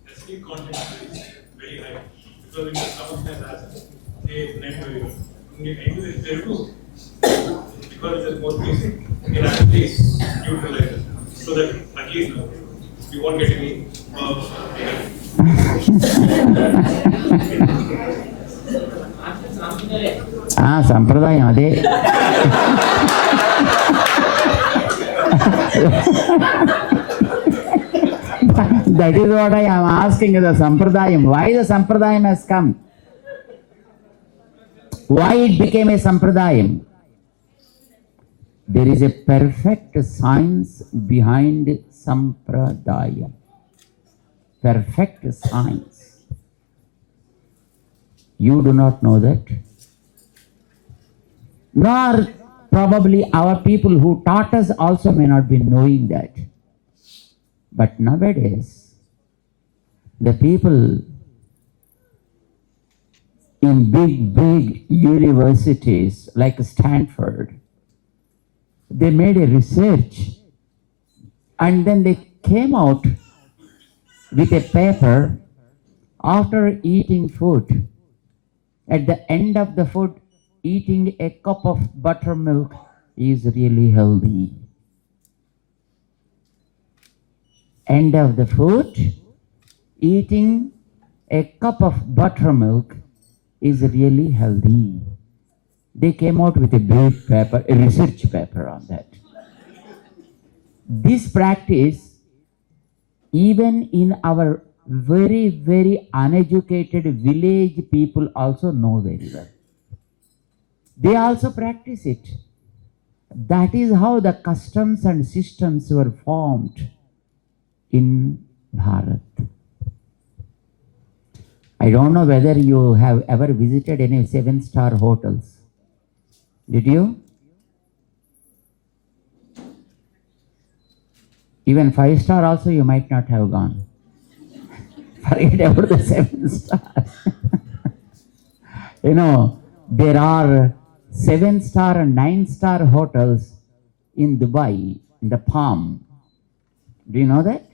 The acidic content is very high because in the stomach has because it is more basic, it actually neutralizes so that at least you won't get any సంప్రదాయం అదే. That is what I am asking, the sampradayam. Why the sampradayam has come? Why it became a sampradayam? There is a perfect science behind sampradaya. Perfect science. You do not know that. Nor probably our people who taught us also may not be knowing that. But nowadays, the people in big universities like Stanford, they made a research and then they came out with a paper after eating food. At the end of the food, eating a cup of buttermilk is really healthy. End of the food, eating a cup of buttermilk is really healthy. They came out with a great paper, a research paper on that. This practice, even in our very, very uneducated village people also know very well. They also practice it. That is how the customs and systems were formed in Bharat. I don't know whether you have ever visited any 7-star hotels. Did you? Even 5-star also you might not have gone. Forget about the 7 stars. You know, there are 7-star and 9-star hotels in Dubai, in the Palm. Do you know that?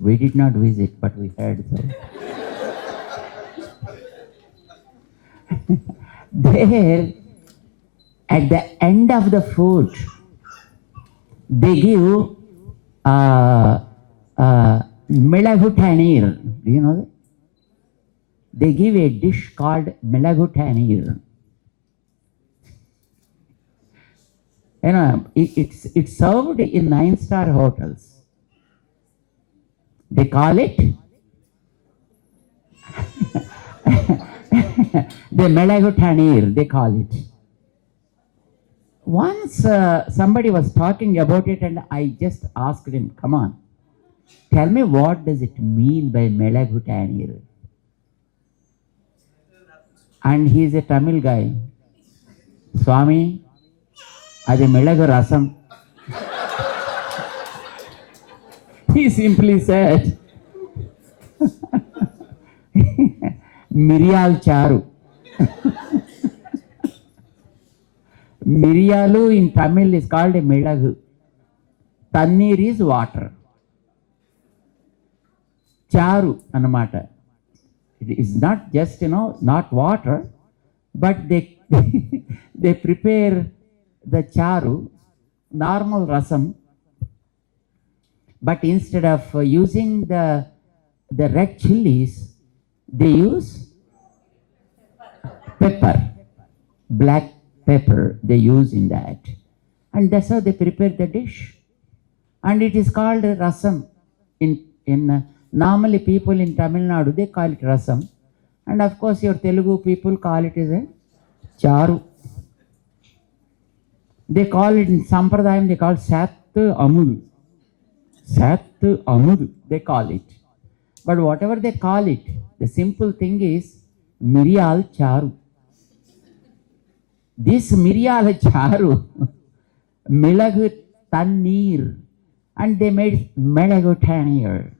We did not visit, but we heard so. There, at the end of the food, they give Milagu Tanir. Do you know that? They give a dish called Milagu Tanir. You know, it's served in 9-star hotels. They call it the Milagu Tanir, they call it. Once somebody was talking about it and I just asked him, come on, tell me what does it mean by Milagu Tanir? And he is a Tamil guy. Swami, adi Milagu Rasam. He simply said, Miriyal Charu. Miriyalu in Tamil is called a Milagu. Tannir is water. Charu anamata. It is not just, not water, but they they prepare the charu, normal rasam, but instead of using the red chilies, they use pepper, black pepper they use in that. And that's how they prepare the dish. And it is called rasam. Normally people in Tamil Nadu, they call it rasam. And of course your Telugu people call it as a charu. They call it in Sampradayam, they call Sat Amud. Sat Amud, they call it. But whatever they call it, the simple thing is Miriyal Charu. This Miriyal Charu, Milagu Tannir, and they made Milagu Tanir.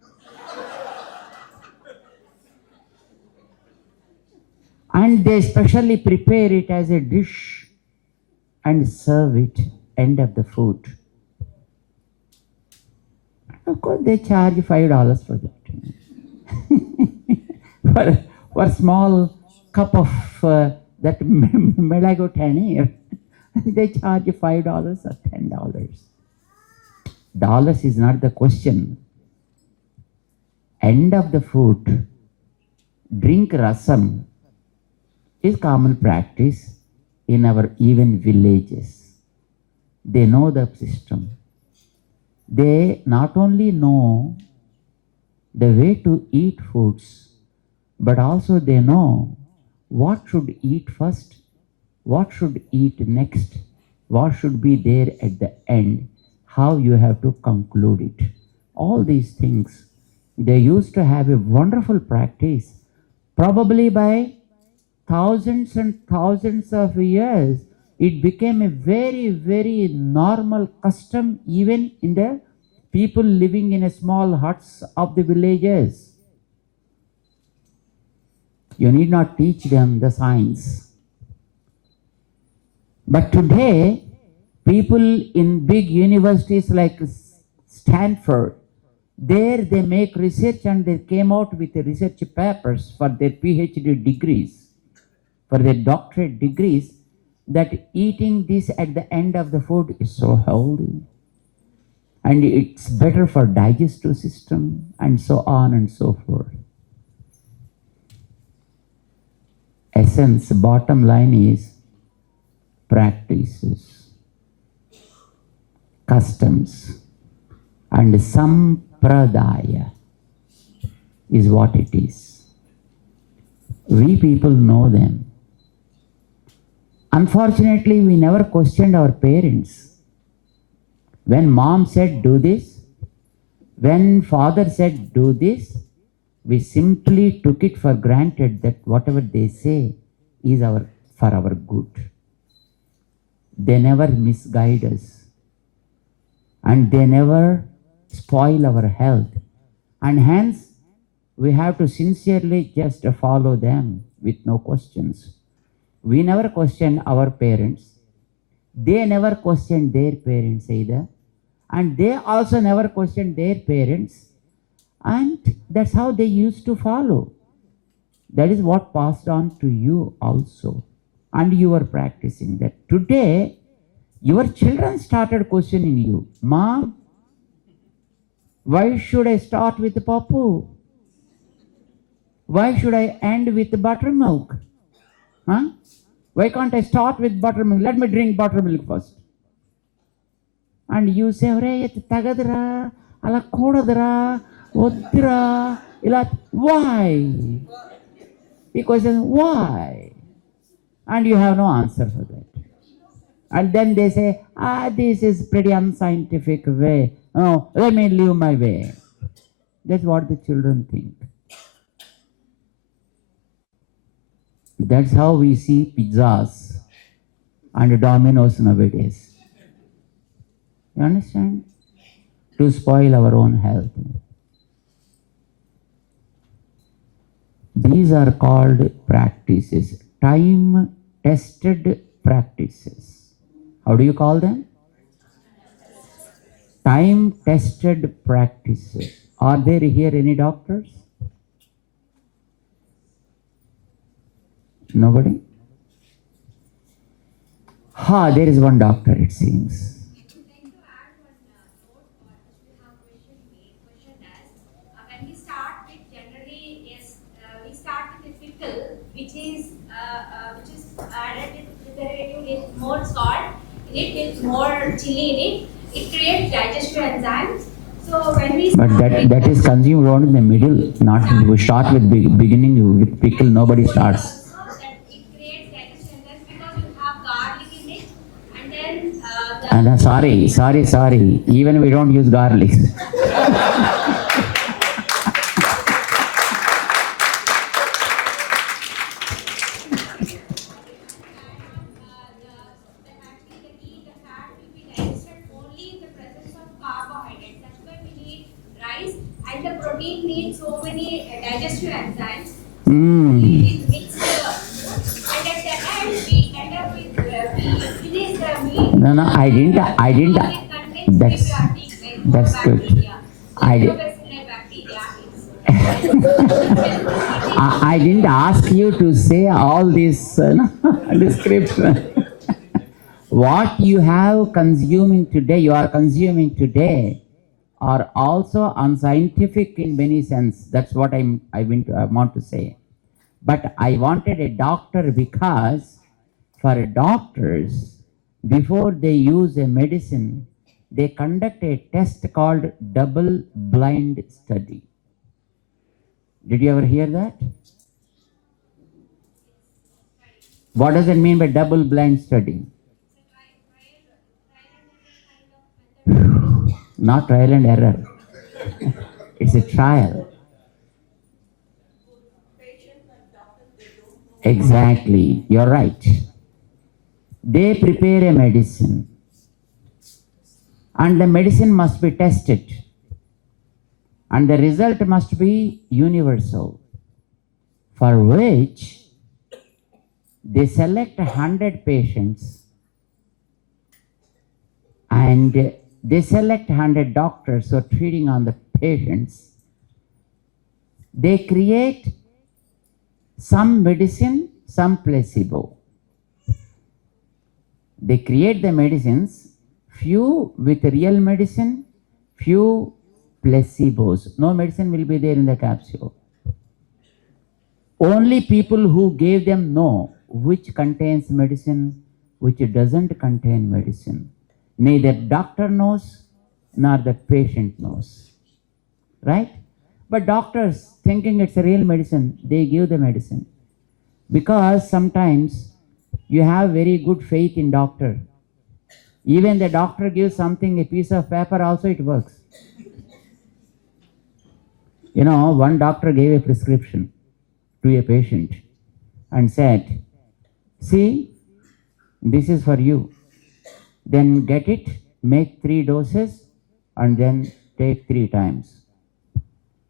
And they specially prepare it as a dish and serve it end of the food. Of course, they charge $5 for that. for a small cup of that Milagu Tanir, they charge $5 or $10. Dollars is not the question. End of the food, drink rasam is common practice in our even villages. They know the system. They not only know the way to eat foods, but also they know what should eat first, what should eat next, what should be there at the end, how you have to conclude it. All these things, they used to have a wonderful practice. Probably by thousands and thousands of years, it became a very, very normal custom even in the people living in a small huts of the villages. You need not teach them the science. But today, people in big universities like Stanford, There they make research and they came out with the research papers for their PhD degrees, for their doctorate degrees, that eating this at the end of the food is so healthy. And it's better for digestive system and so on and so forth. Essence, bottom line is practices, customs, and sampradaya is what it is. We people know them. Unfortunately, we never questioned our parents. When mom said do this, when father said do this, we simply took it for granted that whatever they say is for our good. They never misguide us. And they never spoil our health. And hence, we have to sincerely just follow them with no questions. We never question our parents. They never questioned their parents either. And they also never questioned their parents. And that's how they used to follow. That is what passed on to you also. And you are practicing that. Today, your children started questioning you. Mom, why should I start with Papu? Why should I end with buttermilk? Huh? Why can't I start with buttermilk? Let me drink buttermilk first. And you say, tagadra, ala kodadra, odra, why? Because why? And you have no answer for that. And then they say, this is pretty unscientific way. Oh, let me live my way. That's what the children think. That's how we see pizzas and Domino's nowadays. You understand? To spoil our own health. These are called practices, time-tested practices. How do you call them? Time-tested practices. Are there here any doctors? Nobody? There is one doctor, it seems. When we start with generally, yes, we start with a pickle, which is added preservative with more salt in it, with more chili in it. It creates digestive enzymes. So when we But that is consumed only in the middle, not we start with beginning with pickle. Nobody starts. It creates digestive enzymes because you have garlic in it, and then And sorry. Even we don't use garlic. protein needs so many digestive enzymes. Mm. It mixed, and at the end we end up with we finish the meat. No, I didn't. That's good. I didn't ask you to say all this description. What you have consuming today, you are consuming today, are also unscientific in many sense. That's what I want to say. But I wanted a doctor because for doctors, before they use a medicine, they conduct a test called double-blind study. Did you ever hear that? What does it mean by double-blind study? Not trial and error. It's a trial. Exactly, you're right. They prepare a medicine, and the medicine must be tested, and the result must be universal, for which they select 100 patients and they select 100 doctors who are treating on the patients, they create some medicine, some placebo. They create the medicines, few with real medicine, few placebos. No medicine will be there in the capsule. Only people who gave them know which contains medicine, which doesn't contain medicine. Neither doctor knows, nor the patient knows. Right? But doctors, thinking it's a real medicine, they give the medicine. Because sometimes you have very good faith in doctor. Even the doctor gives something, a piece of paper also, it works. You know, one doctor gave a prescription to a patient and said, see, this is for you. Then get it, make 3 doses, and then take 3 times.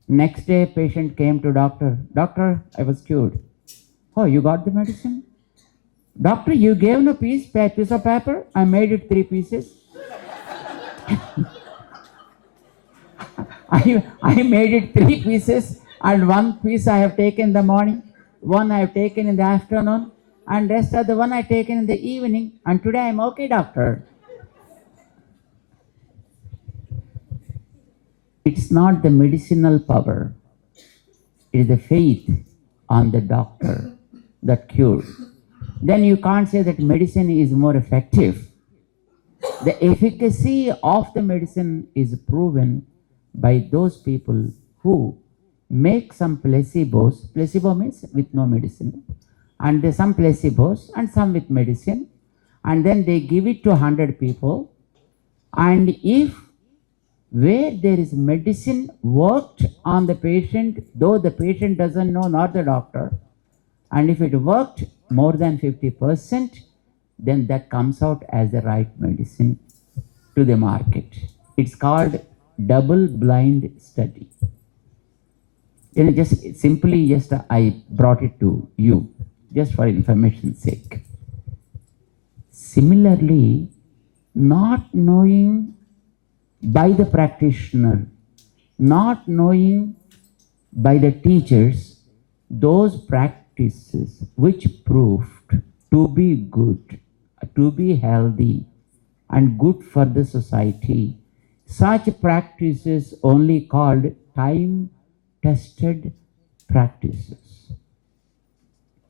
Next day, patient came to doctor. Doctor, I was cured. Oh, you got the medicine? Doctor, you gave no piece of paper. I made it 3 pieces. I made it 3 pieces, and 1 piece I have taken in the morning, 1 I have taken in the afternoon, and rest of the 1 I taken in the evening, and today I am okay, doctor. It's not the medicinal power, it is the faith on the doctor that cures. Then you can't say that medicine is more effective. The efficacy of the medicine is proven by those people who make some placebos. Placebo means with no medicine. And there's some placebos and some with medicine. And then they give it to 100 people. And if where there is medicine worked on the patient, though the patient doesn't know, nor the doctor, and if it worked more than 50%, then that comes out as the right medicine to the market. It's called double-blind study. You know, just I brought it to you, just for information's sake. Similarly, not knowing by the practitioner, not knowing by the teachers, those practices which proved to be good, to be healthy and good for the society, such practices only called time-tested practices.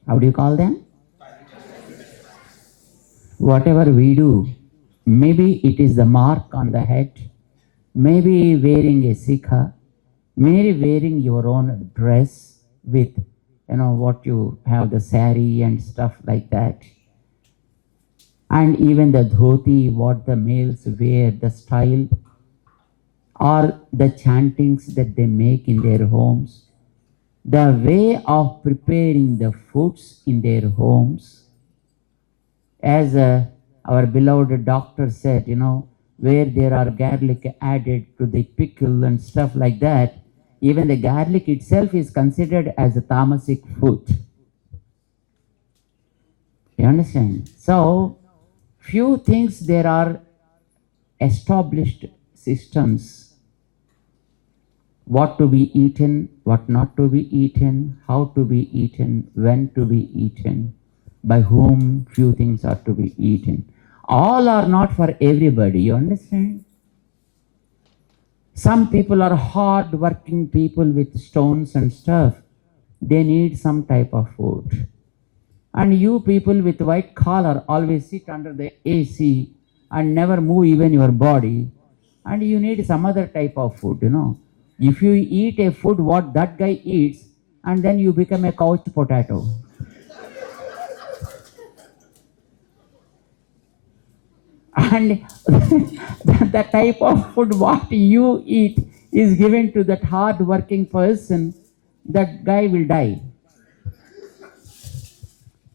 How do you call them? Whatever we do, maybe it is the mark on the head, maybe wearing a sikha, maybe wearing your own dress with, what you have, the sari and stuff like that. And even the dhoti, what the males wear, the style, or the chantings that they make in their homes, the way of preparing the foods in their homes. As our beloved doctor said, where there are garlic added to the pickle and stuff like that, even the garlic itself is considered as a tamasic food. You understand? So, few things there are established systems. What to be eaten, what not to be eaten, how to be eaten, when to be eaten, by whom few things are to be eaten. All are not for everybody, you understand? Some people are hard-working people with stones and stuff. They need some type of food. And you people with white collar always sit under the AC and never move even your body. And you need some other type of food, If you eat a food what that guy eats, and then you become a couch potato. And the type of food what you eat is given to that hard-working person, that guy will die.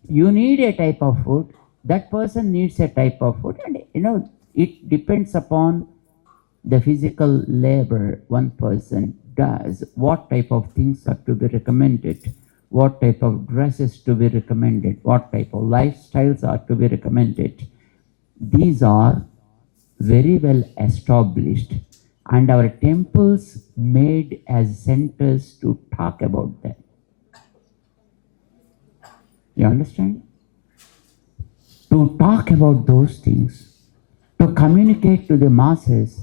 You need a type of food, that person needs a type of food, and it depends upon the physical labor one person does, what type of things are to be recommended, what type of dresses to be recommended, what type of lifestyles are to be recommended. These are very well established and our temples made as centers to talk about them. You understand? To talk about those things, to communicate to the masses,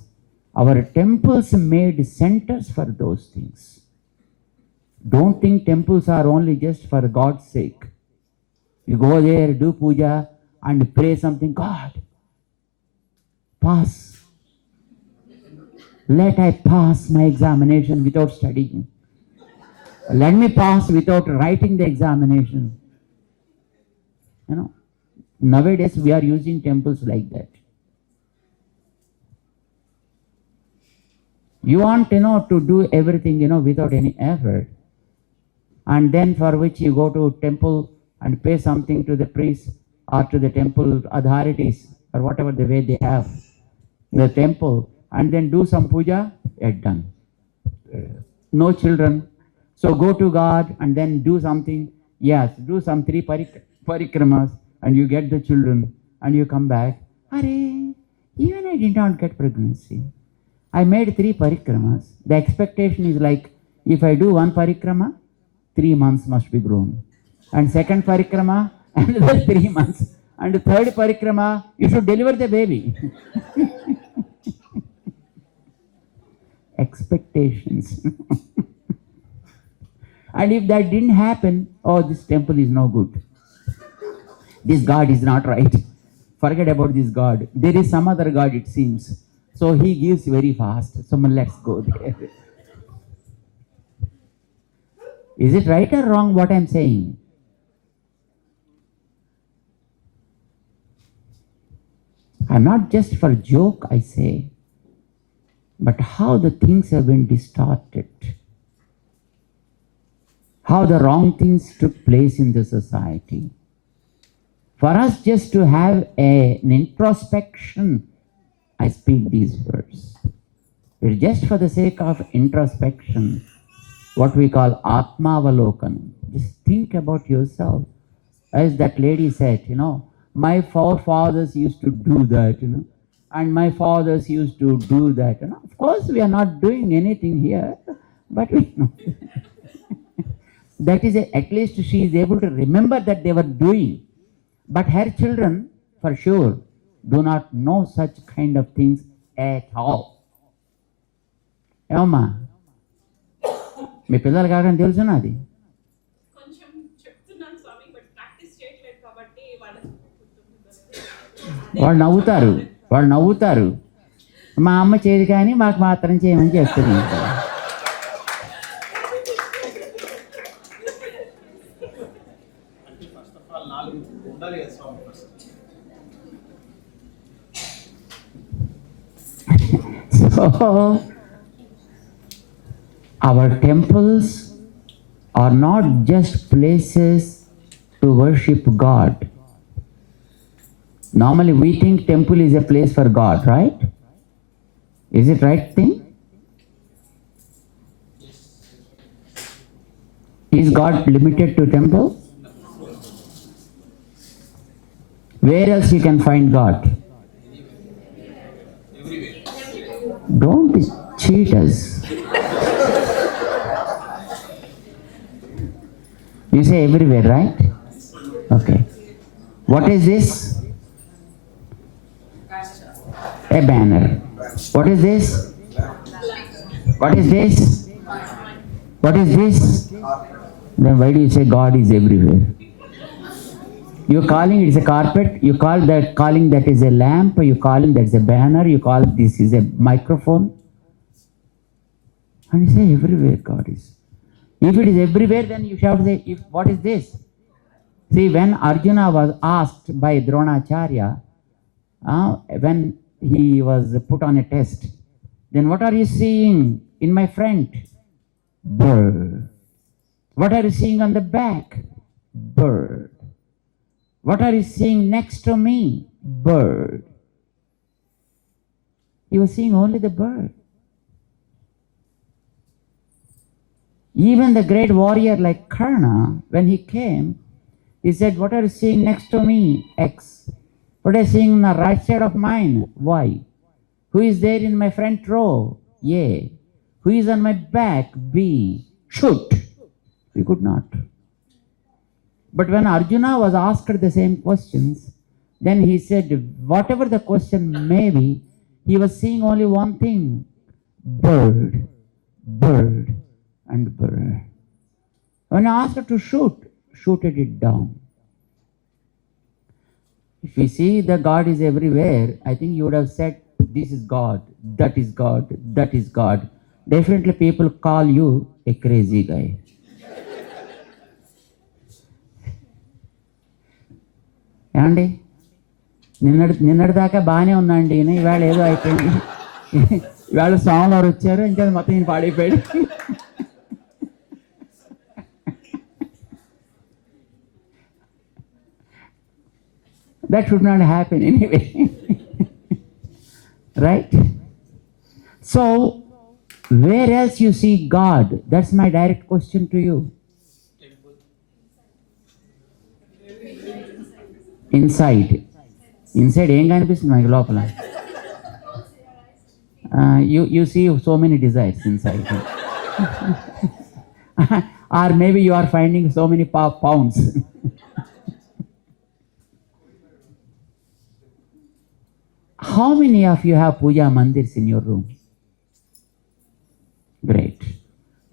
our temples made centers for those things. Don't think temples are only just for God's sake. You go there, do puja, and pray something. God, pass. Let I pass my examination without studying. Let me pass without writing the examination. You know, nowadays we are using temples like that. You want, to do everything, without any effort. And then for which you go to temple and pay something to the priest or to the temple authorities or whatever the way they have the temple, and then do some puja, you're done. No children. So go to God and then do something. Yes, do some 3 parikramas and you get the children and you come back. Arey, even I did not get pregnancy. I made 3 parikramas. The expectation is like, if I do 1 parikrama, 3 months must be grown. And second parikrama, another 3 months. And the third parikrama, you should deliver the baby. Expectations. And if that didn't happen, oh, this temple is no good. This God is not right. Forget about this God. There is some other God, it seems. So he gives very fast. So let's go there. Is it right or wrong what I'm saying? I'm not just for joke, I say, but how the things have been distorted. How the wrong things took place in the society. For us just to have an introspection, I speak these words. It's just for the sake of introspection, what we call Atmavalokanam. Just think about yourself. As that lady said, my forefathers used to do that, and my fathers used to do that. Of course, we are not doing anything here, but we know. That is, at least she is able to remember that they were doing. But her children, for sure, do not know such kind of things at all. ఏమమ్మా మీ పిల్లలు కాకని తెలుసునా అది? కొంచెం చెప్తున్నాను స్వామి, but practice చేయట్లేదు కాబట్టి వాళ్ళు నవ్వుతారు. మా అమ్మ చేయదు కానీ మాకు మాత్రం చేయమని చెప్తుంది. So, our temples are not just places to worship God. Normally we think temple is a place for God, right? Is it right thing? Is God limited to temple? Where else you can find God? Don't cheat us. You say everywhere, right? Okay. What is this? A banner. What is this? What is this? What is this? Then why do you say God is everywhere? You're calling it is a carpet, you calling that is a lamp, you calling that is a banner, you call this is a microphone. And you say everywhere God is. If it is everywhere, then you should say, what is this? See, when Arjuna was asked by Dronacharya, when he was put on a test, then what are you seeing in my front? Bird. What are you seeing on the back? Bird. What are you seeing next to me? Bird. He was seeing only the bird. Even the great warrior like Karna, when he came, he said, what are you seeing next to me? X. What are you seeing on the right side of mine? Y. Who is there in my front row? A. Who is on my back? B. Shoot. We could not. But when Arjuna was asked the same questions, then he said, whatever the question may be, he was seeing only one thing: bird, bird, and bird. When asked to shoot, shooted it down. If we see the God is everywhere, I think you would have said, this is God, that is God, that is God. Definitely people call you a crazy guy. ఏమండి నిన్నటిదాకా బాగానే ఉందండి ఇవాళ ఏదో అయిపోయింది. ఇవాళ స్వాములు వారు వచ్చారు, ఇంకా మొత్తం ఈయన పాడైపోయాడు. That should not happen anyway. Right? So, where else you see God? That's my direct question to you. Inside. Inside ఏం కనిపిస్తుంది మనకి లోపల? You see so many desires inside. Or maybe you are finding so many pounds. How many of you have puja mandirs in your room? Great.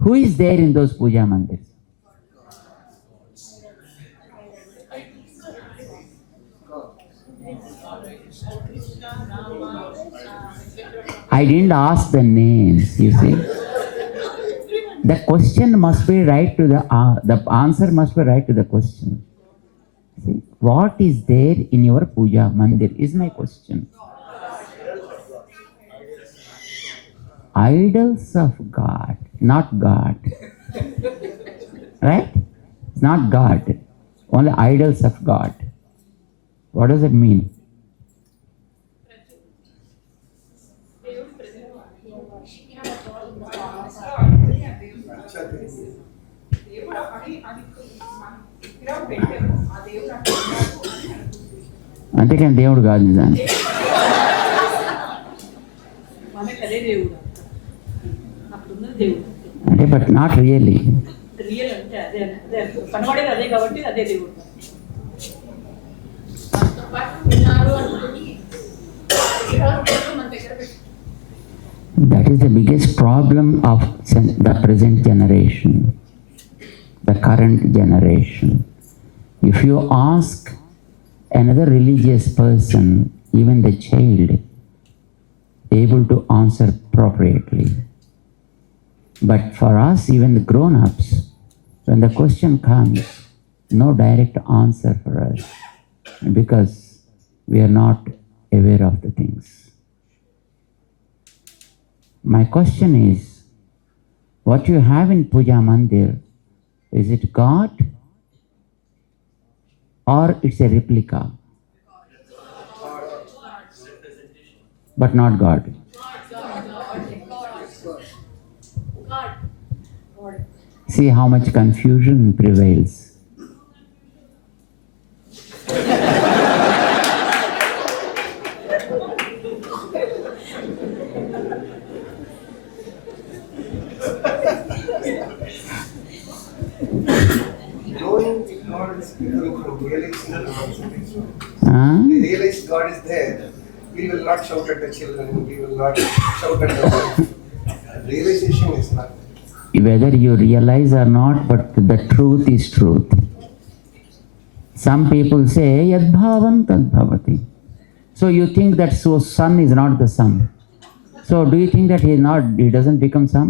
Who is there in those puja mandirs? I didn't ask the names, you see. The question must be right to the answer must be right to the question. See, what is there in your puja mandir is my question. Idols of God, not God. Right? It's not God. Only idols of God. What does it mean? అంతేకాని దేవుడు కాదు నిజానికి. అంటే but not really. That is the biggest problem of the present generation, the current generation. If you ask another religious person, even the child, able to answer appropriately. But for us, even the grown-ups, when the question comes, no direct answer for us, because we are not aware of the things. My question is, what you have in Puja Mandir, is it God or it's a replica? But not God. See how much confusion prevails. Realize God is there. We will not shout at the children. We will not shout at the wife. Realization is not. Whether you realize or not, but the truth is truth. Some people say, Yad bhavam tad bhavati. So you think that sun is not the sun. So do you think that he doesn't become sun?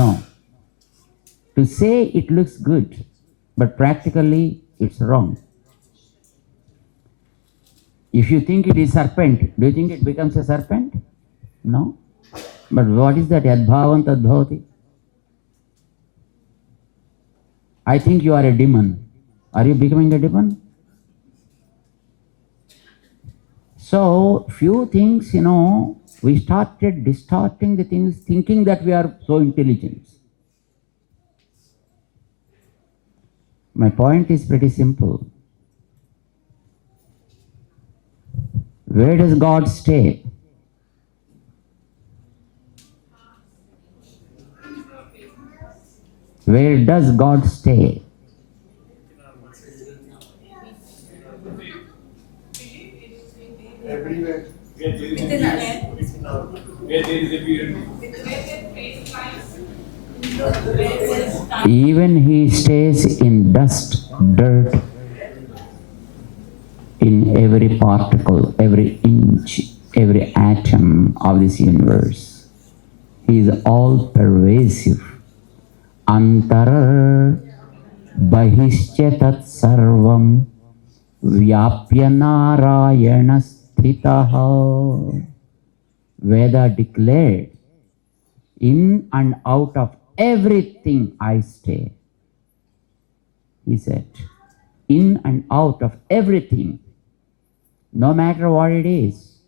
No. To say it looks good, but practically it's wrong. If you think it is serpent, do you think it becomes a serpent? No. But what is that? Yadbhavam tadbhavati. I think you are a demon. Are you becoming a demon? So, few things, we started distorting the things, thinking that we are so intelligent. My point is pretty simple. Where does God stay? Where does God stay? Everywhere. Where there is a beard. Even he stays in dust, dirt, in every particle, every inch, every atom of this universe. He is all pervasive. Antarar bahishya tat sarvam vyapya narayana sthitaha. Veda declared, in and out of everything I stay. He said, in and out of everything, no matter what it is,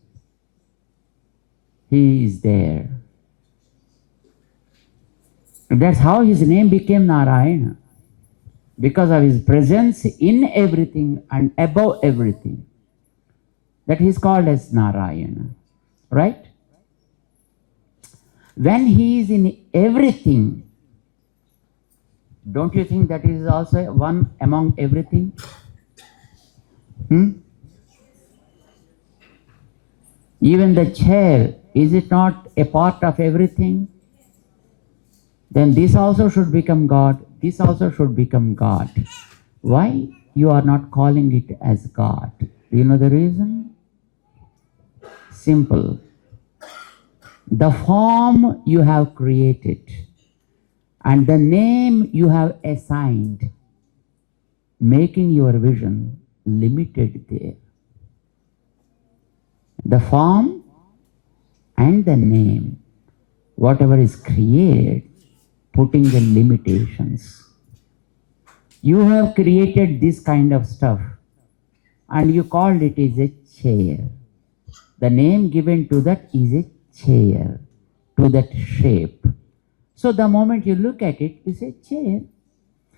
he is there. That's how his name became Narayana. Because of his presence in everything and above everything. That he is called as Narayana. Right? When he is in everything, don't you think that is also one among everything? Even the chair, is it not a part of everything? Then this also should become God. This also should become God. Why you are not calling it as God? Do you know the reason? Simple. The form you have created and the name you have assigned, making your vision limited there. The form and the name, whatever is created, putting the limitations. You have created this kind of stuff and you called it as a chair. The name given to that is a chair, to that shape. So the moment you look at it, you say chair.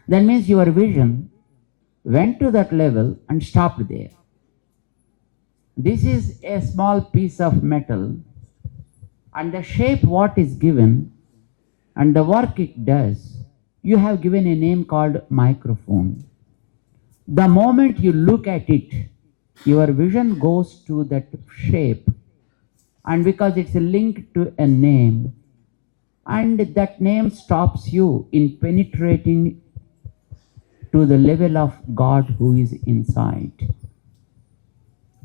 That means your vision went to that level and stopped there. This is a small piece of metal and the shape what is given and the work it does, you have given a name called microphone. The moment you look at it, your vision goes to that shape, and because it's linked to a name, and that name stops you in penetrating to the level of God who is inside.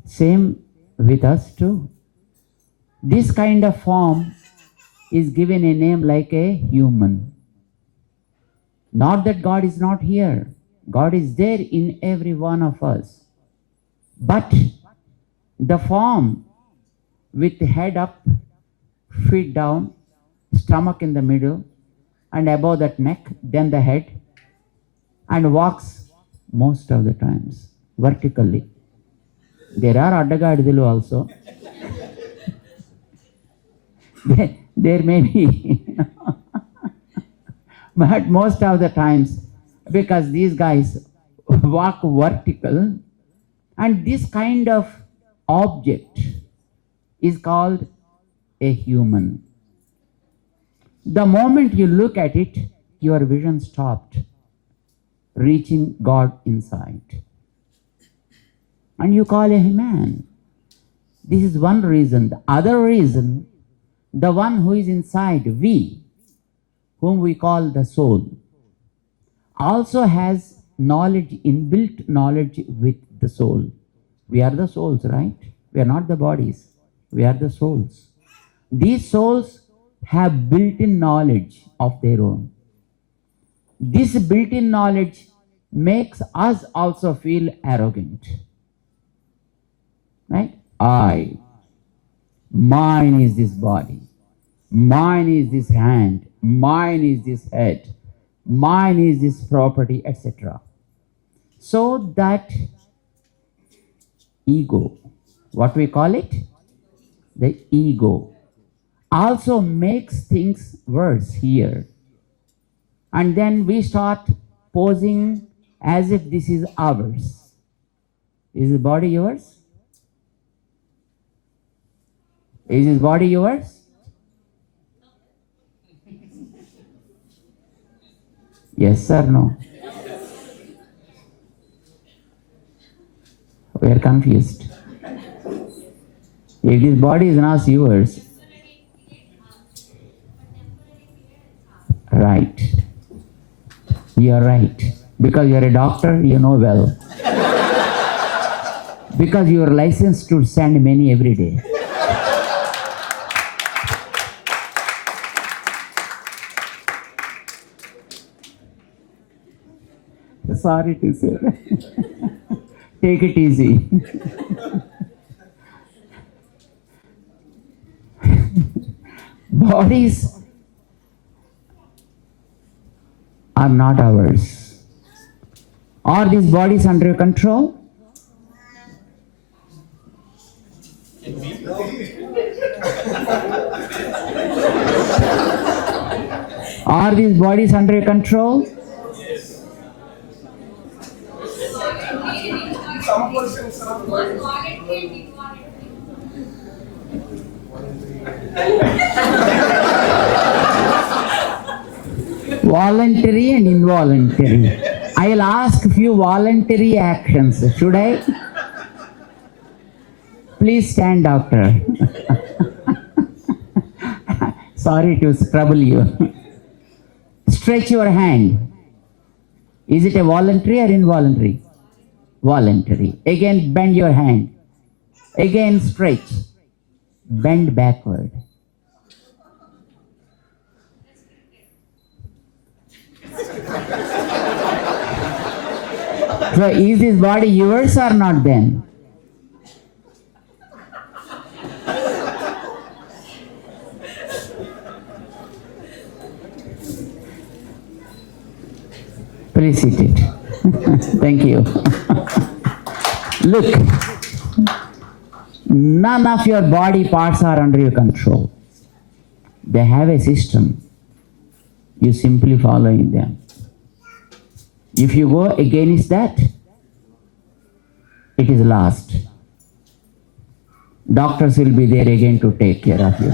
Same with us too. This kind of form is given a name like a human. Not that God is not here. God is there in every one of us. But the form with head up, feet down, stomach in the middle, and above that neck, then the head, and walks most of the times vertically. There are Addagadidalu also. There may be, but most of the times, because these guys walk vertical, and this kind of object is called a human. The moment you look at it, your vision stopped, reaching God inside. And you call a man. This is one reason. The other reason, the one who is inside, we, whom we call the soul, also has knowledge, inbuilt knowledge with the soul. We are the souls, right? We are not the bodies. We are the souls. These souls have built-in knowledge of their own. This built-in knowledge makes us also feel arrogant. Right? Mine is this body. Mine is this hand. Mine is this head. Mine is this property, etc. So that ego, what we call it? The ego also makes things worse here. And then we start posing as if this is ours. Is the body yours? Is his body yours? Yes or no? We are confused. If this body is not yours, right. You are right. Because you are a doctor, you know well. Because you are licensed to send many every day. Sorry to say that. Take it easy. Bodies are not ours. Are these bodies under your control? Are these bodies under your control? Some persons are Voluntary and involuntary. I'll ask few voluntary actions. Should I? Please stand, doctor. Sorry to trouble you. Stretch your hand. Is it a voluntary or involuntary? Voluntary. Again, bend your hand. Again, stretch. Bend backward. So is this body yours or not then? Please sit it. Thank you. Look, none of your body parts are under your control. They have a system. You simply following them. If you go against that, it is lost. Doctors will be there again to take care of you.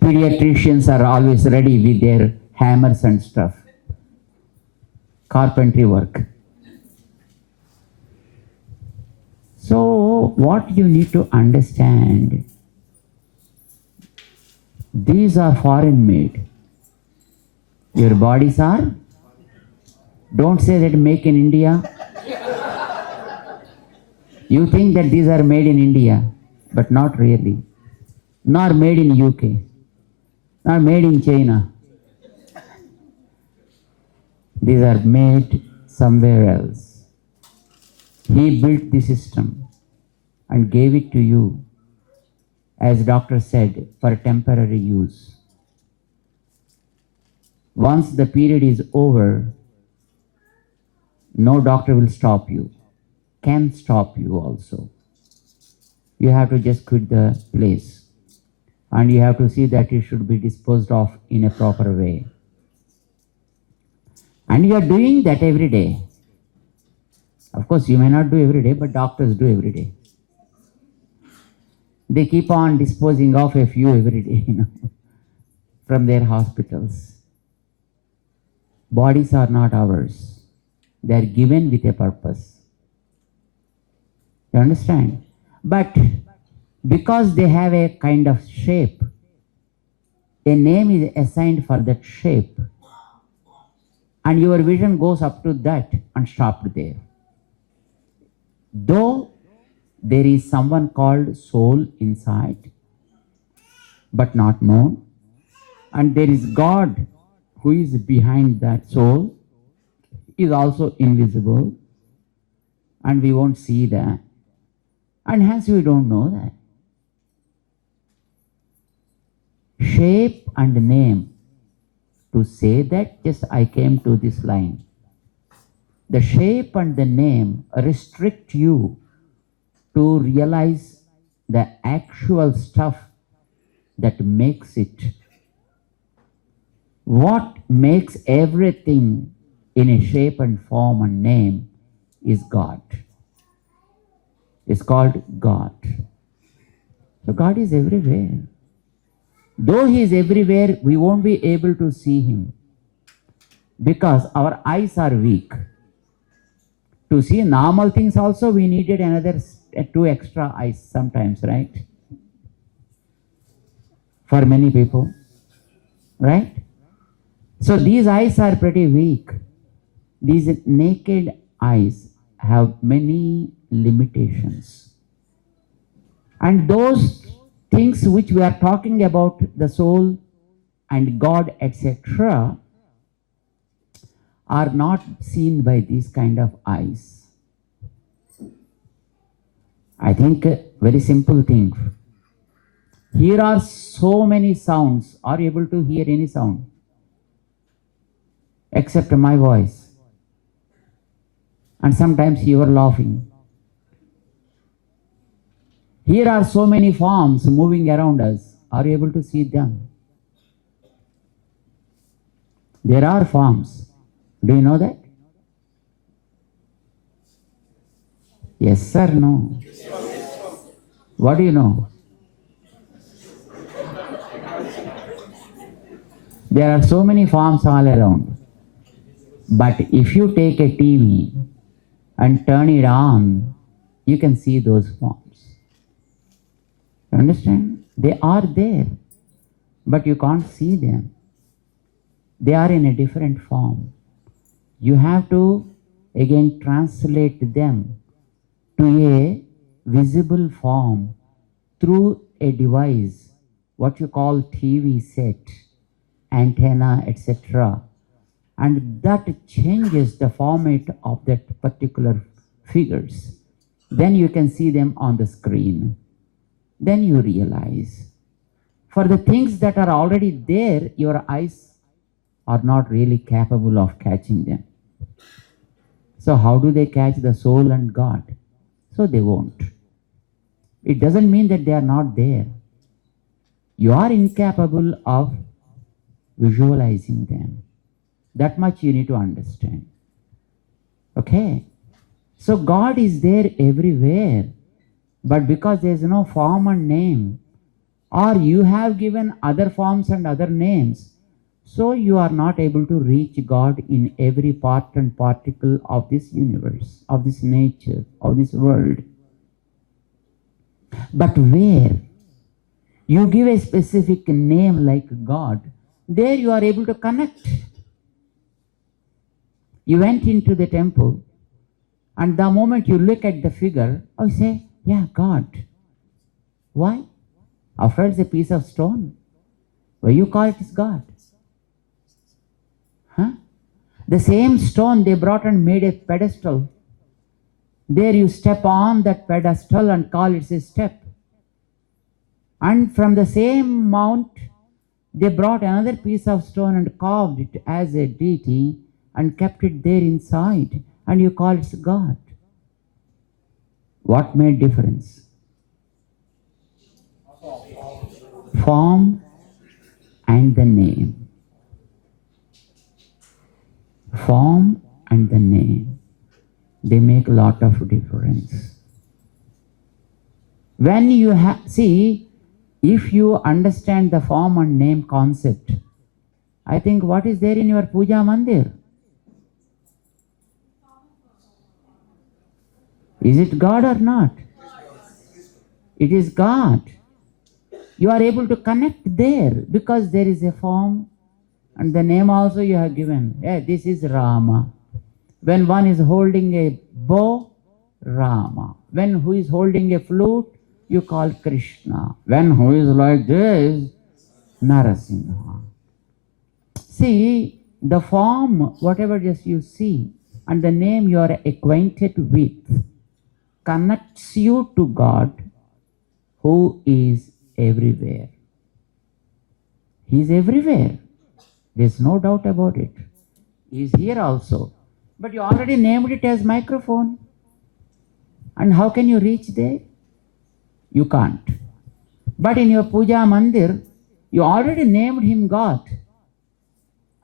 Pediatricians are always ready with their hammers and stuff. Carpentry work. So, what you need to understand, these are foreign made. Your bodies are, don't say that make in India. You think that these are made in India, but not really. Nor made in UK, nor made in China. These are made somewhere else. He built the system and gave it to you, as doctor said, for temporary use. Once the period is over, no doctor will stop you, can stop you also. You have to just quit the place, and you have to see that it should be disposed of in a proper way. And you are doing that every day. Of course, you may not do every day, but doctors do every day. They keep on disposing of a few every day, from their hospitals. Bodies are not ours. They are given with a purpose. You understand? But because they have a kind of shape, a name is assigned for that shape, and your vision goes up to that and stopped there. Though there is someone called soul inside, but not known, and there is God who is behind that soul, is also invisible, and we won't see that, and hence we don't know that. Shape and name, to say that just I came to this line. The shape and the name restrict you to realize the actual stuff that makes it. What makes everything in a shape and form and name is God. It's called God. So God is everywhere. Though He is everywhere, we won't be able to see Him because our eyes are weak. To see normal things also, we needed another 2 extra eyes sometimes, right? For many people, right? So these eyes are pretty weak. These naked eyes have many limitations. And those things which we are talking about, the soul and God, etc., are not seen by these kind of eyes. I think a very simple thing. Here are so many sounds. Are you able to hear any sound? Except my voice. And sometimes you are laughing. Here are so many forms moving around us. Are you able to see them? There are forms. Do you know that? Yes or no? What do you know? There are so many forms all around. But if you take a TV and turn it on, you can see those forms. You understand? They are there, but you can't see them. They are in a different form. You have to again translate them to a visible form through a device, what you call TV set, antenna, etc. And that changes the format of that particular figures. Then you can see them on the screen. Then you realize, for the things that are already there, your eyes are not really capable of catching them. So how do they catch the soul and God? So they won't. It doesn't mean that they are not there. You are incapable of visualizing them. That much you need to understand. Okay? So God is there everywhere. But because there is no form and name, or you have given other forms and other names, so you are not able to reach God in every part and particle of this universe, of this nature, of this world. But where you give a specific name like God, there you are able to connect. You went into the temple, and the moment you look at the figure, you say, yeah, God. Why? After all, it's a piece of stone. Why you call it is God? Huh? The same stone they brought and made a pedestal. There you step on that pedestal and call it a step. And from the same mount, they brought another piece of stone and carved it as a deity and kept it there inside, and you call it God. What made difference? Form and the name. Form and the name. They make a lot of difference. When you see, if you understand the form and name concept, I think what is there in your puja mandir? Is it God or not? It is God. You are able to connect there because there is a form and the name also you have given. Yeah, this is Rama. When one is holding a bow, Rama. When who is holding a flute, you call Krishna. When who is like this, Narasimha. See, the form, whatever just you see, and the name you are acquainted with, connects you to God, who is everywhere. He is everywhere. There is no doubt about it. He is here also. But you already named it as microphone. And how can you reach there? You can't. But in your puja mandir, you already named him God.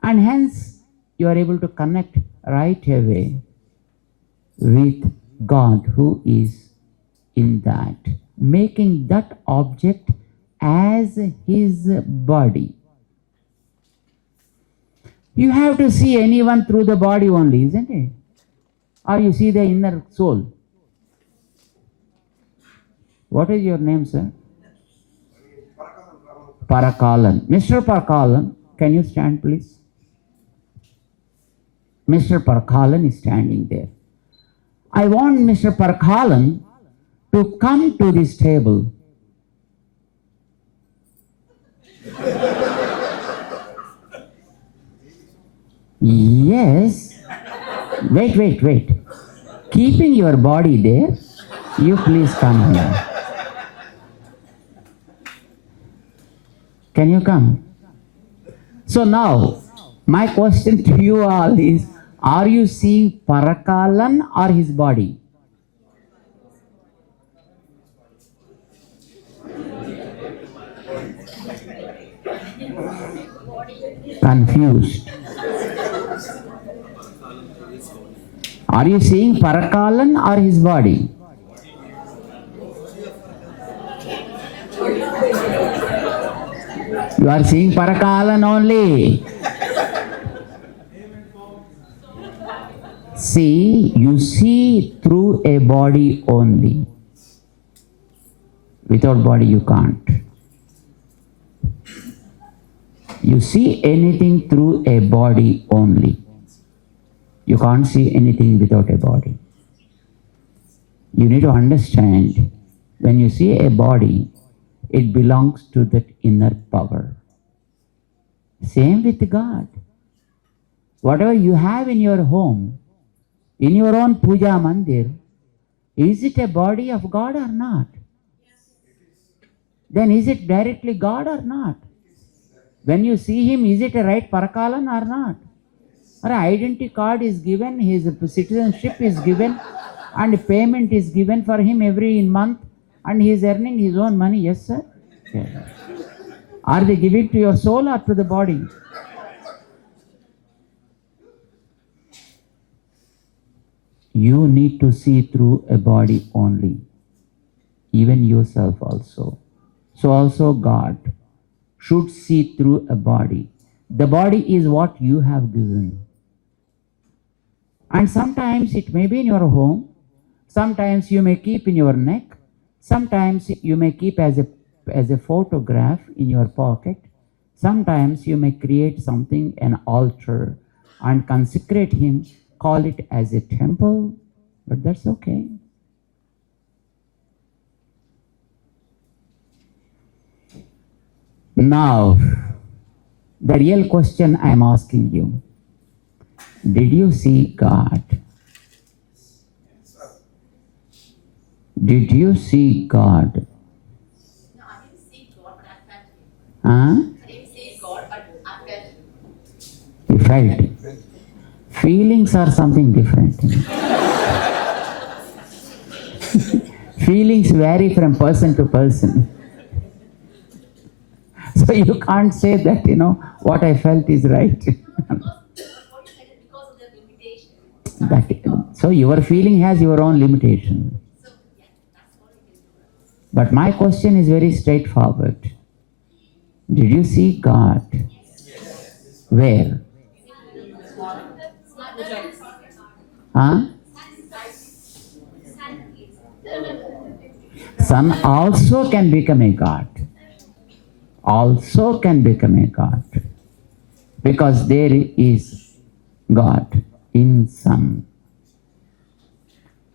And hence, you are able to connect right away with God who is in that, making that object as his body. You have to see anyone through the body only, isn't it? Or you see the inner soul. What is your name, sir? Parakalan. Mr. Parakalan, can you stand, please? Mr. Parakalan is standing there. I want Mr. Parakalan to come to this table. Yes. Wait. Keeping your body there, you please come here. Can you come? So now, my question to you all is, are you seeing Parakalan or his body? Confused. Are you seeing Parakalan or his body? You are seeing Parakalan only. See, you see through a body only. Without body you can't. You see anything through a body only. You can't see anything without a body. You need to understand, when you see a body, it belongs to that inner power. Same with God. Whatever you have in your home, in your own puja mandir, is it a body of God or not? Then is it directly God or not? When you see him, is it a right Parakalan or not? Or an identity card is given, his citizenship is given, and payment is given for him every month, and he is earning his own money. Yes, sir? Yes. Are they giving to your soul or to the body? You need to see through a body only, even yourself also. So also God should see through a body. The body is what you have given. And sometimes it may be in your home, sometimes you may keep in your neck, sometimes you may keep as a photograph in your pocket, sometimes you may create something, an altar, and consecrate him, call it as a temple, but that's okay. Now, the real question I am asking you, did you see God? Did you see God? No, I didn't see God, but I felt him. Huh? I didn't see God, but I felt him. You felt it. Feelings are something different. Feelings vary from person to person. So you can't say that, what I felt is right. So your feeling has your own limitation. But my question is very straightforward. Did you see God? Where? Huh? Sun also can become a God. Also can become a God. Because there is God in sun.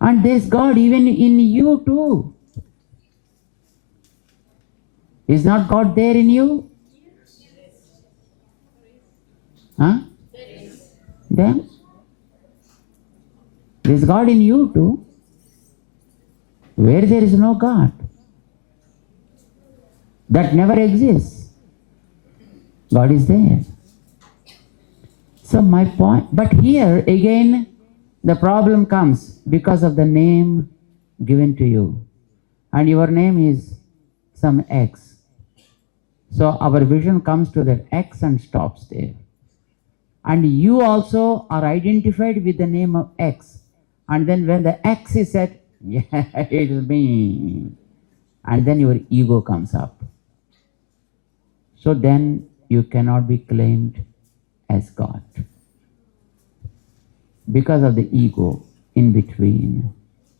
And there is God even in you too. Is not God there in you? Huh? Then? There is God in you too. Where there is no God? That never exists. God is there. So my point, but here again the problem comes because of the name given to you. And your name is some X. So our vision comes to that X and stops there. And you also are identified with the name of X. And then when the X is said, yeah, it is me. And then your ego comes up. So then you cannot be claimed as God because of the ego in between,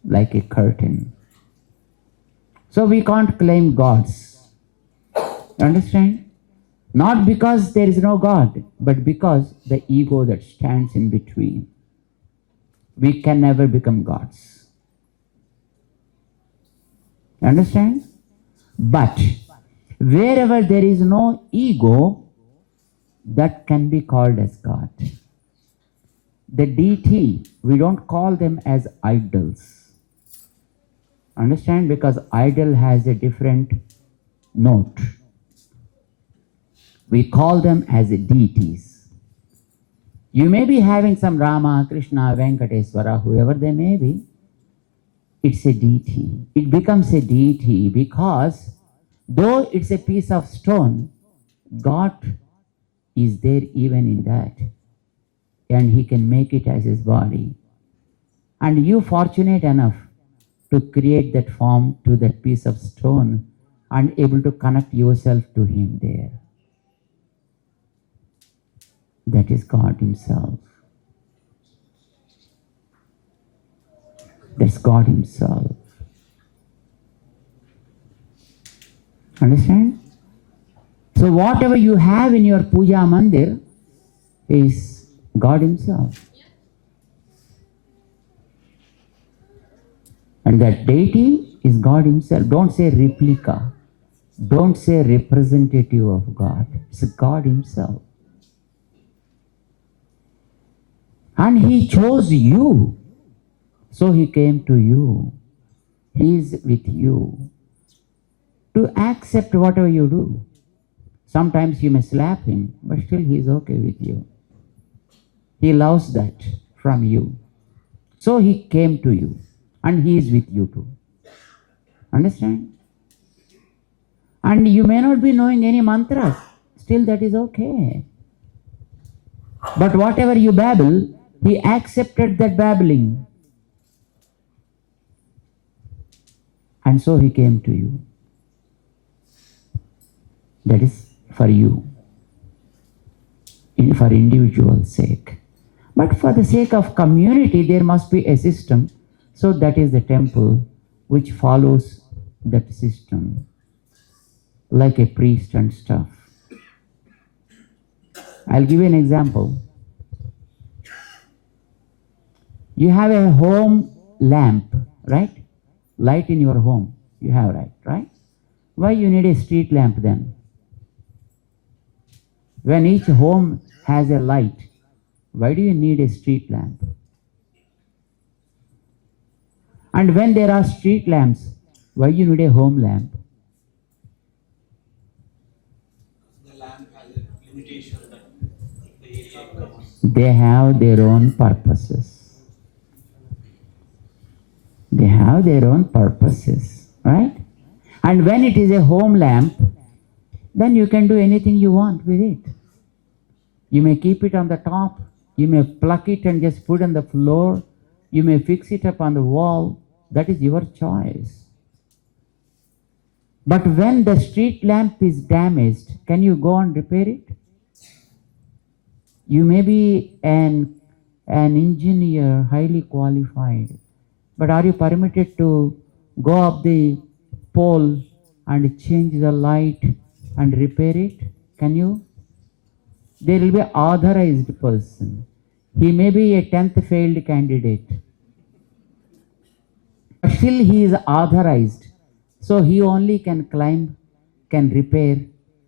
like a curtain. So we can't claim gods. You understand? Not because there is no God, but because the ego that stands in between. We can never become gods. You understand? But wherever there is no ego, that can be called as God. The deity, we don't call them as idols. Understand? Because idol has a different note. We call them as deities. You may be having some Rama, Krishna, Venkateswara, whoever they may be. It's a deity. It becomes a deity because though it's a piece of stone, God is there even in that. And he can make it as his body. And you fortunate enough to create that form to that piece of stone and able to connect yourself to him there. That is God himself. That's God himself. Understand? So whatever you have in your puja mandir is God himself. And that deity is God himself. Don't say replica. Don't say representative of God. It's God himself. And he chose you. So he came to you. He is with you. To accept whatever you do. Sometimes you may slap him, but still he is okay with you. He loves that from you. So he came to you. And he is with you too. Understand? And you may not be knowing any mantras. Still that is okay. But whatever you babble, he accepted that babbling. And so he came to you. That is for you. For individual sake. But for the sake of community, there must be a system. So that is the temple which follows that system. Like a priest and stuff. I'll give you an example. You have a home lamp, right? Light in your home. You have right? Why you need a street lamp then? When each home has a light, why do you need a street lamp? And when there are street lamps, why you need a home lamp? The lamp has a limitation that the area covers. They have their own purposes. They have their own purposes, right? And when it is a home lamp, then you can do anything you want with it. You may keep it on the top, you may pluck it and just put on the floor, you may fix it up on the wall, that is your choice. But when the street lamp is damaged, can you go and repair it? You may be an engineer, highly qualified, but are you permitted to go up the pole and change the light and repair it? Can you? There will be an authorized person. He may be a 10th failed candidate. But still he is authorized. So he only can climb, can repair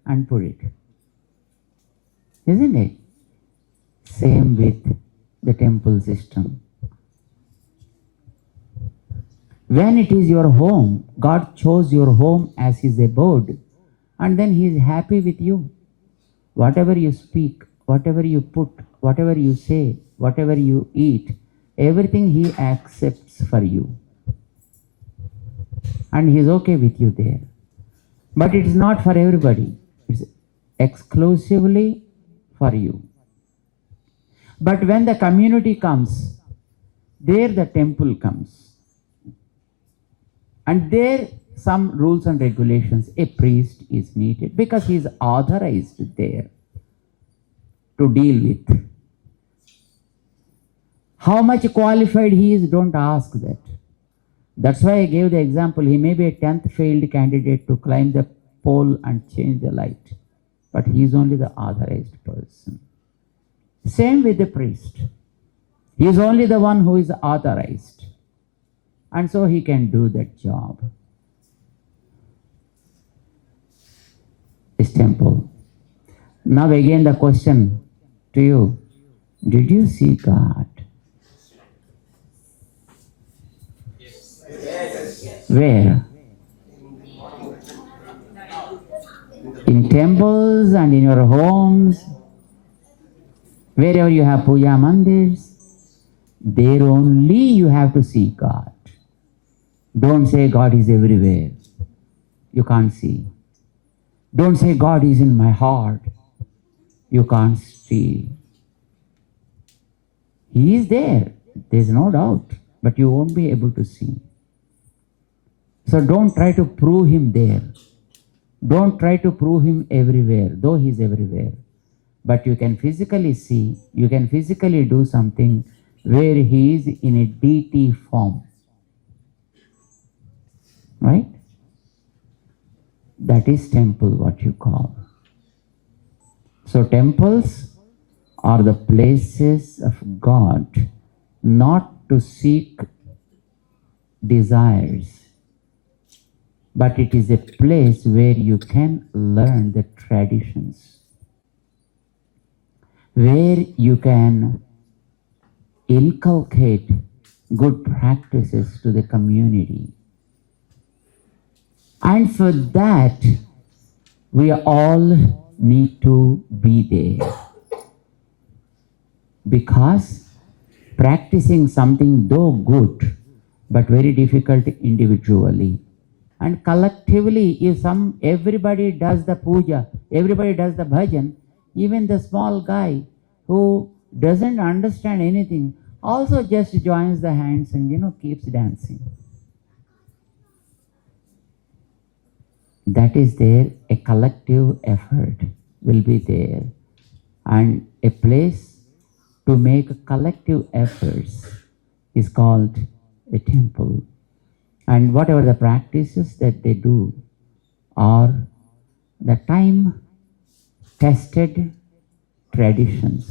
and put it. Isn't it? Same with the temple system. When it is your home, God chose your home as his abode, and then he is happy with you. Whatever you speak, whatever you put, whatever you say, whatever you eat, everything he accepts for you. And he is okay with you there. But it is not for everybody. It's exclusively for you. But when the community comes, there the temple comes. And there some rules and regulations. A priest is needed because he is authorized there to deal with. How much qualified he is, don't ask that. That's why I gave the example. He may be a 10th failed candidate to climb the pole and change the light, but he is only the authorized person. Same with the priest. He is only the one who is authorized, and so he can do that job. This temple. Now again the question to you, did you see God? Where? In temples and in your homes, wherever you have puja mandirs, there only you have to see God. Don't say God is everywhere. You can't see. Don't say God is in my heart. You can't see. He is there. There's no doubt. But you won't be able to see. So don't try to prove him there. Don't try to prove him everywhere, though he is everywhere. But you can physically see, you can physically do something where he is in a deity form. Right? That is temple, what you call. So temples are the places of God, not to seek desires, but it is a place where you can learn the traditions, where you can inculcate good practices to the community. And for that, we all need to be there. Because practicing something, though good, but very difficult individually, and collectively, if everybody does the puja, everybody does the bhajan, even the small guy who doesn't understand anything also just joins the hands and keeps dancing. That is there, a collective effort will be there, and a place to make collective efforts is called a temple. And whatever the practices that they do are the time-tested traditions,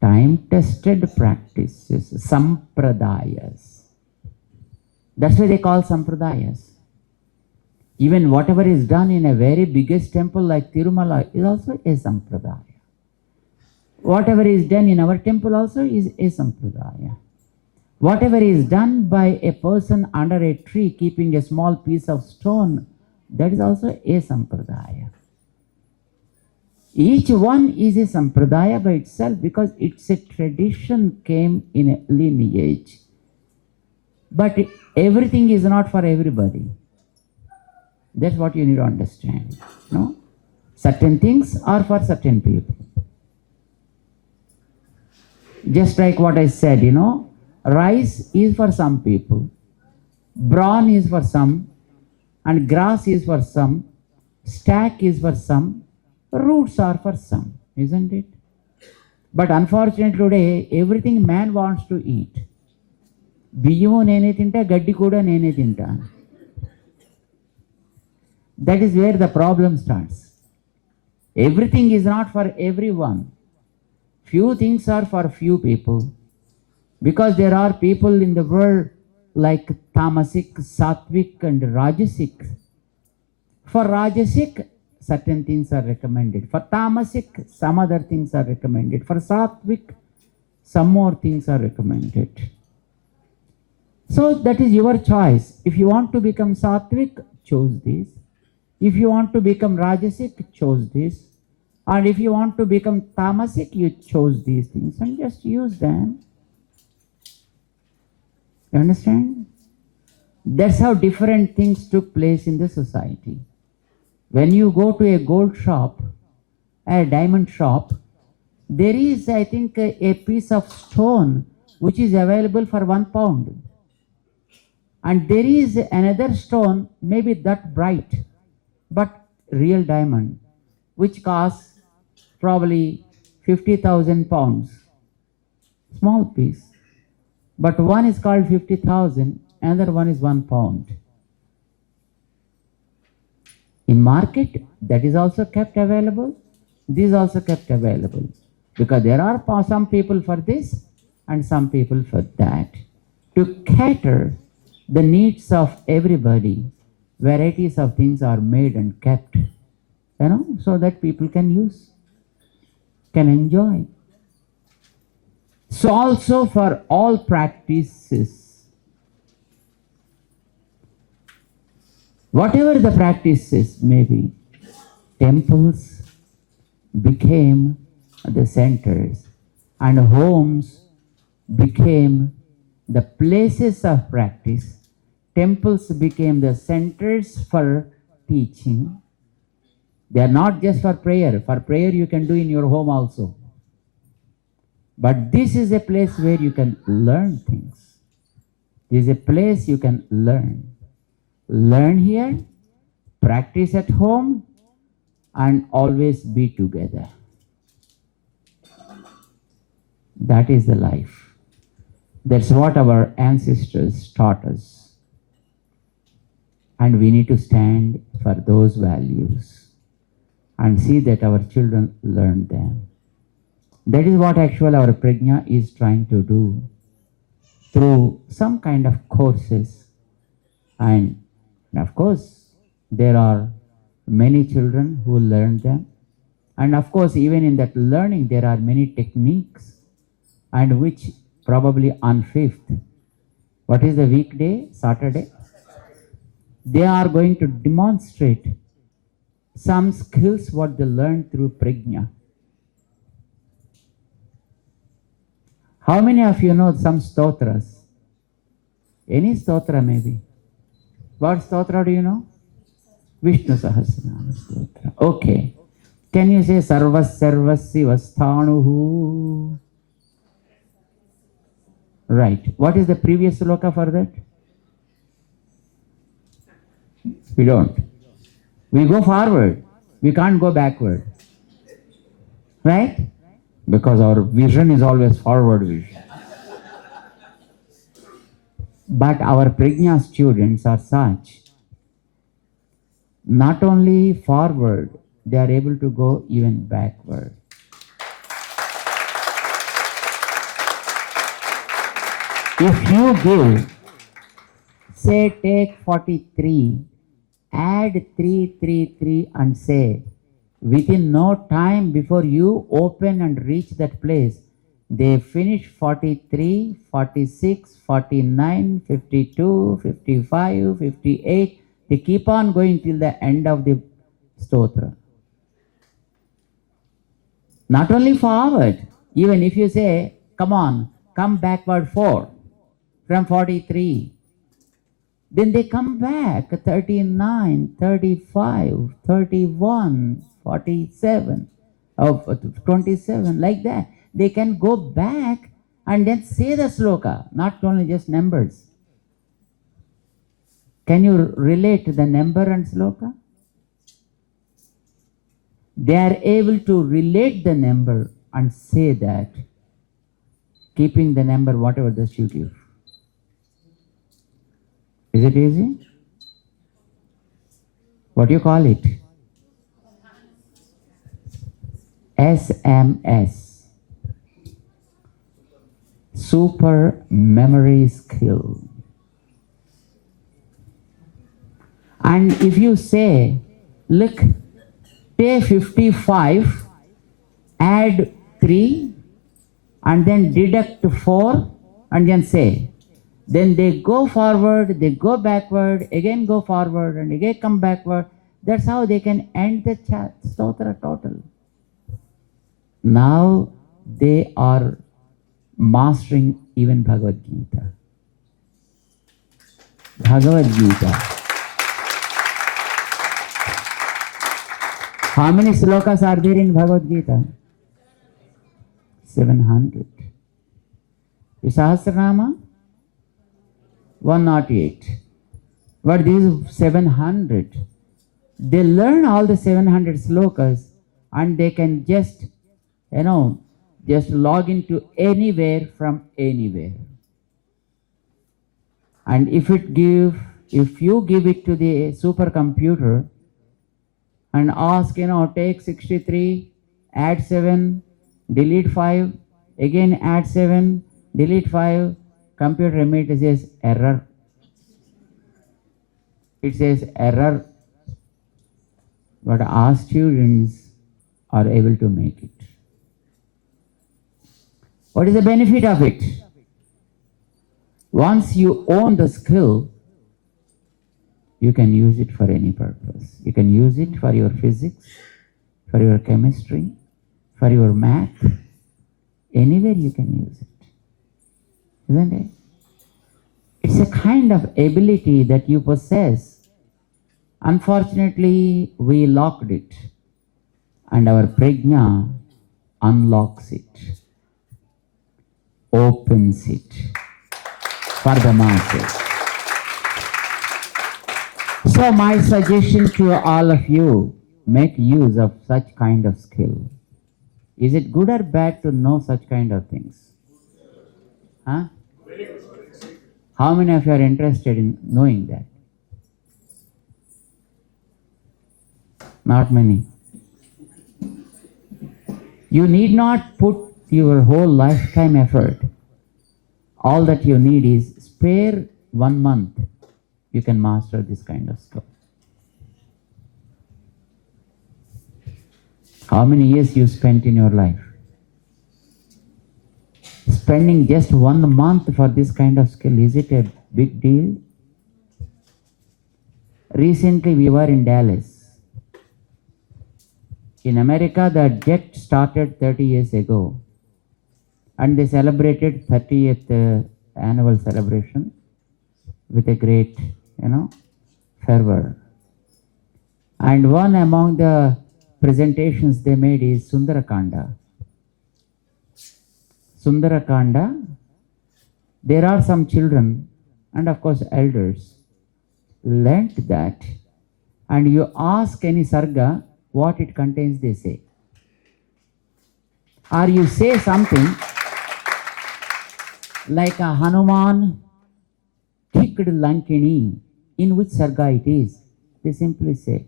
time-tested practices, sampradayas. That's why they call sampradayas. Even whatever is done in a very biggest temple like Tirumala is also a sampradaya. Whatever is done in our temple also is a sampradaya. Whatever is done by a person under a tree keeping a small piece of stone, that is also a sampradaya. Each one is a sampradaya by itself because it's a tradition came in a lineage. But everything is not for everybody. That's what you need to understand. No? Certain things are for certain people. Just like what I said, rice is for some people, brawn is for some, and grass is for some, stack is for some, roots are for some, isn't it? But unfortunately today, everything man wants to eat. Biyamu nene tinta, gaddi kuda nene tinta. That is where the problem starts. Everything is not for everyone. Few things are for few people. Because there are people in the world like tamasic, sattvic and rajasic. For rajasic, certain things are recommended. For tamasic, some other things are recommended. For sattvic, some more things are recommended. So that is your choice. If you want to become sattvic, choose this. If you want to become rajasic, choose this. And if you want to become tamasic, you chose these things and just use them. You understand? That's how different things took place in the society. When you go to a gold shop, a diamond shop, there is, I think, a piece of stone which is available for £1. And there is another stone, maybe that bright, but real diamond, which costs probably 50,000 pounds. Small piece. But one is called 50,000, another one is 1 pound. In market, that is also kept available. This is also kept available. Because there are some people for this and some people for that. To cater the needs of everybody, varieties of things are made and kept, so that people can use, can enjoy. So also for all practices, whatever the practices may be, temples became the centers and homes became the places of practice. Temples became the centers for teaching. They are not just for prayer. For prayer you can do in your home also. But this is a place where you can learn things. This is a place you can learn. Learn here, practice at home, and always be together. That is the life. That's what our ancestors taught us. And we need to stand for those values and see that our children learn them. That is what actually our Prajna is trying to do through some kind of courses. And of course, there are many children who learn them. And of course, even in that learning, there are many techniques, and which probably on 5th, what is the weekday? Saturday? They are going to demonstrate some skills what they learned through Prajna. How many of you know some stotras? Any stotra maybe? What stotra do you know? Vishnu Sahasranama stotra. Okay. Can you say Sarvas Sarvasi Vasthanuhu? Right. What is the previous sloka for that? We don't. We go forward. We can't go backward. Right? Because our vision is always forward vision. But our Prajna students are such. Not only forward, they are able to go even backward. If you give, say take 43, add 333 and say, within no time before you open and reach that place, they finish 43, 46, 49, 52, 55, 58. They keep on going till the end of the stotra. Not only forward, even if you say, come on, come backward 4 from 43. Then they come back 39, 35, 31, 47, 27, like that. They can go back and then say the sloka, not only just numbers. Can you relate the number and sloka? They are able to relate the number and say that, keeping the number whatever the you give. Is it easy? What do you call it? SMS. Super memory skill. And if you say, look, take 55, add 3, and then deduct 4, and then say, then they go forward, they go backward, again go forward, and again come backward. That's how they can end the stotra total. Now they are mastering even Bhagavad Gita. Bhagavad Gita. How many slokas are there in Bhagavad Gita? 700. Is Sahasranama? 108. But these 700, they learn all the 700 slokas and they can just, just log into anywhere from anywhere. And if you give it to the supercomputer and ask, take 63, add 7, delete 5, again add 7, delete 5, computer immediately says error. It says error. But our students are able to make it. What is the benefit of it? Once you own the skill, you can use it for any purpose. You can use it for your physics, for your chemistry, for your math. Anywhere you can use it. Isn't it? It's a kind of ability that you possess. Unfortunately, we locked it, and our prajna unlocks it, opens it for the masses. So my suggestion to all of you, make use of such kind of skill. Is it good or bad to know such kind of things? Huh? How many of you are interested in knowing that? Not many. You need not put your whole lifetime effort. All that you need is spare 1 month. You can master this kind of skill. How many years you spent in your life? Spending just 1 month for this kind of skill, is it a big deal? Recently we were in Dallas. In America, the jet started 30 years ago, and they celebrated 30th annual celebration with a great, fervor. And one among the presentations they made is Sundarakanda. Sundarakanda, there are some children and of course elders learnt that, and you ask any sarga what it contains, they say. Or you say something like a Hanuman kicked Lankini, in which sarga it is, they simply say.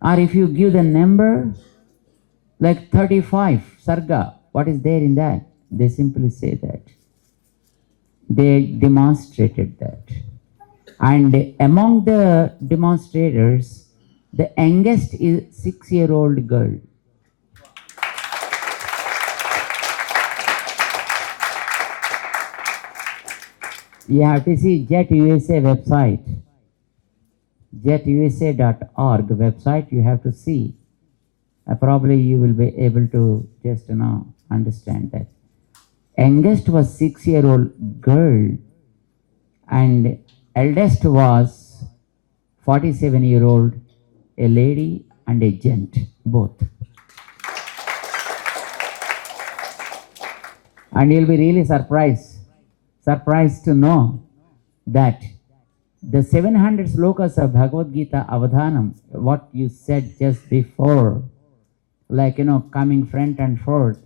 Or if you give the number like 35 sarga, what is there in that? They simply say that. They demonstrated that. And among the demonstrators, the youngest is 6-year-old girl. You have to see JetUSA website, jetusa.org website, you have to see. Probably you will be able to just understand that. Youngest was 6-year-old girl, and eldest was 47-year-old, a lady and a gent, both. And you'll be really surprised to know that the 700 slokas of Bhagavad Gita Avadhanam, what you said just before, like, coming front and forth,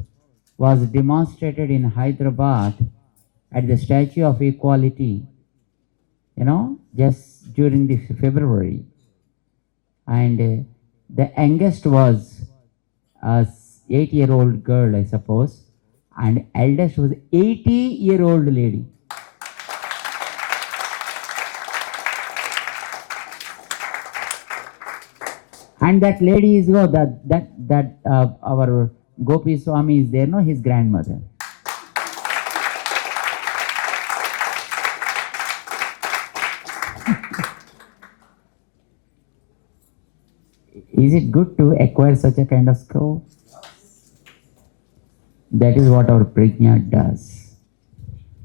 was demonstrated in Hyderabad at the Statue of Equality, just during the February. And the youngest was a 8-year-old girl, I suppose, and eldest was 80-year-old lady. And that lady is, our Gopi Swami is there, his grandmother. Is it good to acquire such a kind of skill? That is what our prajna does.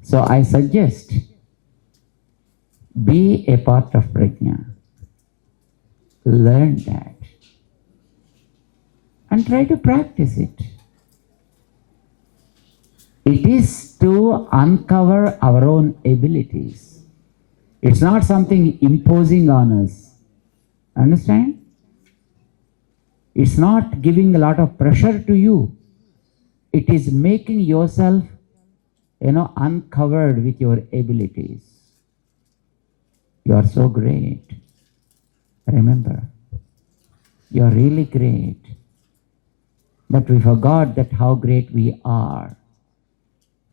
So I suggest, be a part of prajna. Learn that. And try to practice it. It is to uncover our own abilities. It's not something imposing on us. Understand? It's not giving a lot of pressure to you. It is making yourself, uncovered with your abilities. You are so great. Remember, you are really great. But we forgot that how great we are.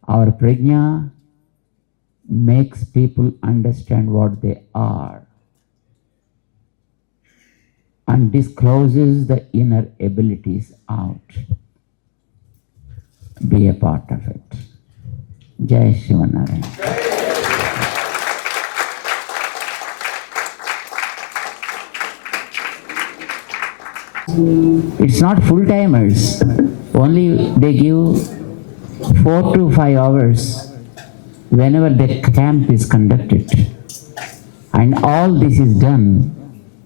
Our prajna makes people understand what they are and discloses the inner abilities out. Be a part of it. Jai Shivanarayan. It's not full-timers. Only they give 4 to 5 hours whenever the camp is conducted. And all this is done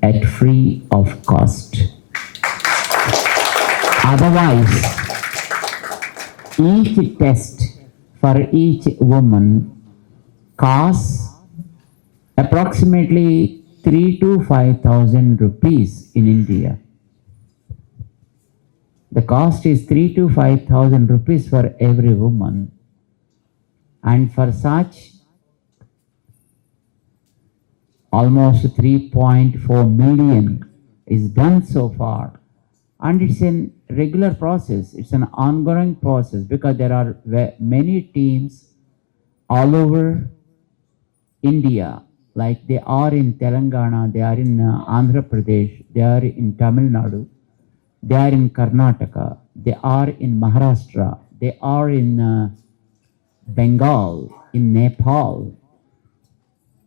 at free of cost. Otherwise, each test for each woman costs approximately 3,000 to 5,000 rupees in India. The cost is 3,000 to 5,000 rupees for every woman. And for such, almost 3.4 million is done so far. And it's a regular process. It's an ongoing process because there are many teams all over India. Like they are in Telangana, they are in Andhra Pradesh, they are in Tamil Nadu, they are in Karnataka, they are in Maharashtra, they are in Bengal, in Nepal.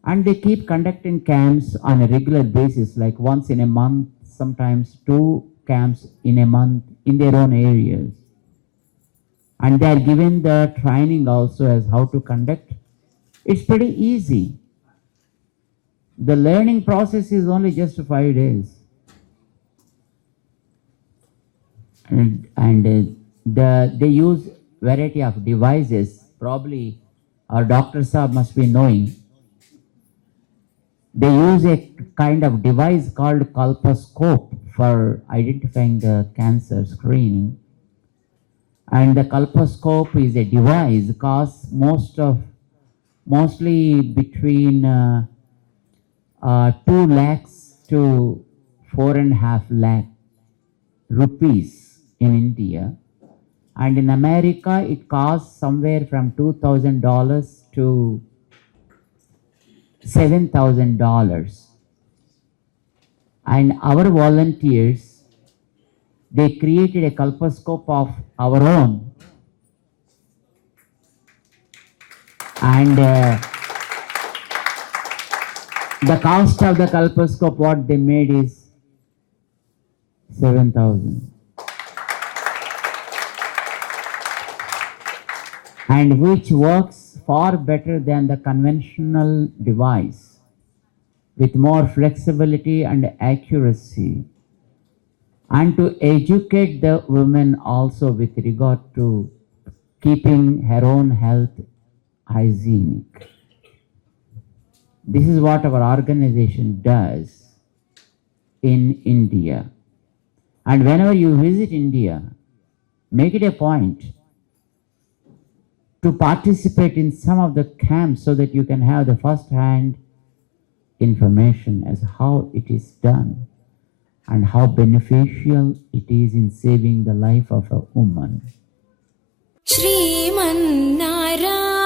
And they keep conducting camps on a regular basis, like once in a month, sometimes 2 camps in a month in their own areas. And they are given the training also as how to conduct. It's pretty easy. The learning process is only just 5 days. And they use variety of devices. Probably our Dr. Saab must be knowing. They use a kind of device called colposcope for identifying the cancer screening. And the colposcope is a device costs mostly between 2 lakhs to 4.5 lakh rupees in India. And in America, it costs somewhere from $2,000 to $7,000. And our volunteers, they created a colposcope of our own. And the cost of the colposcope, what they made is 7,000. And which works far better than the conventional device with more flexibility and accuracy. And to educate the women also with regard to keeping her own health hygienic. This is what our organization does in India. And whenever you visit India, make it a point to participate in some of the camps so that you can have the first-hand information as how it is done and how beneficial it is in saving the life of a woman. Shriman Nara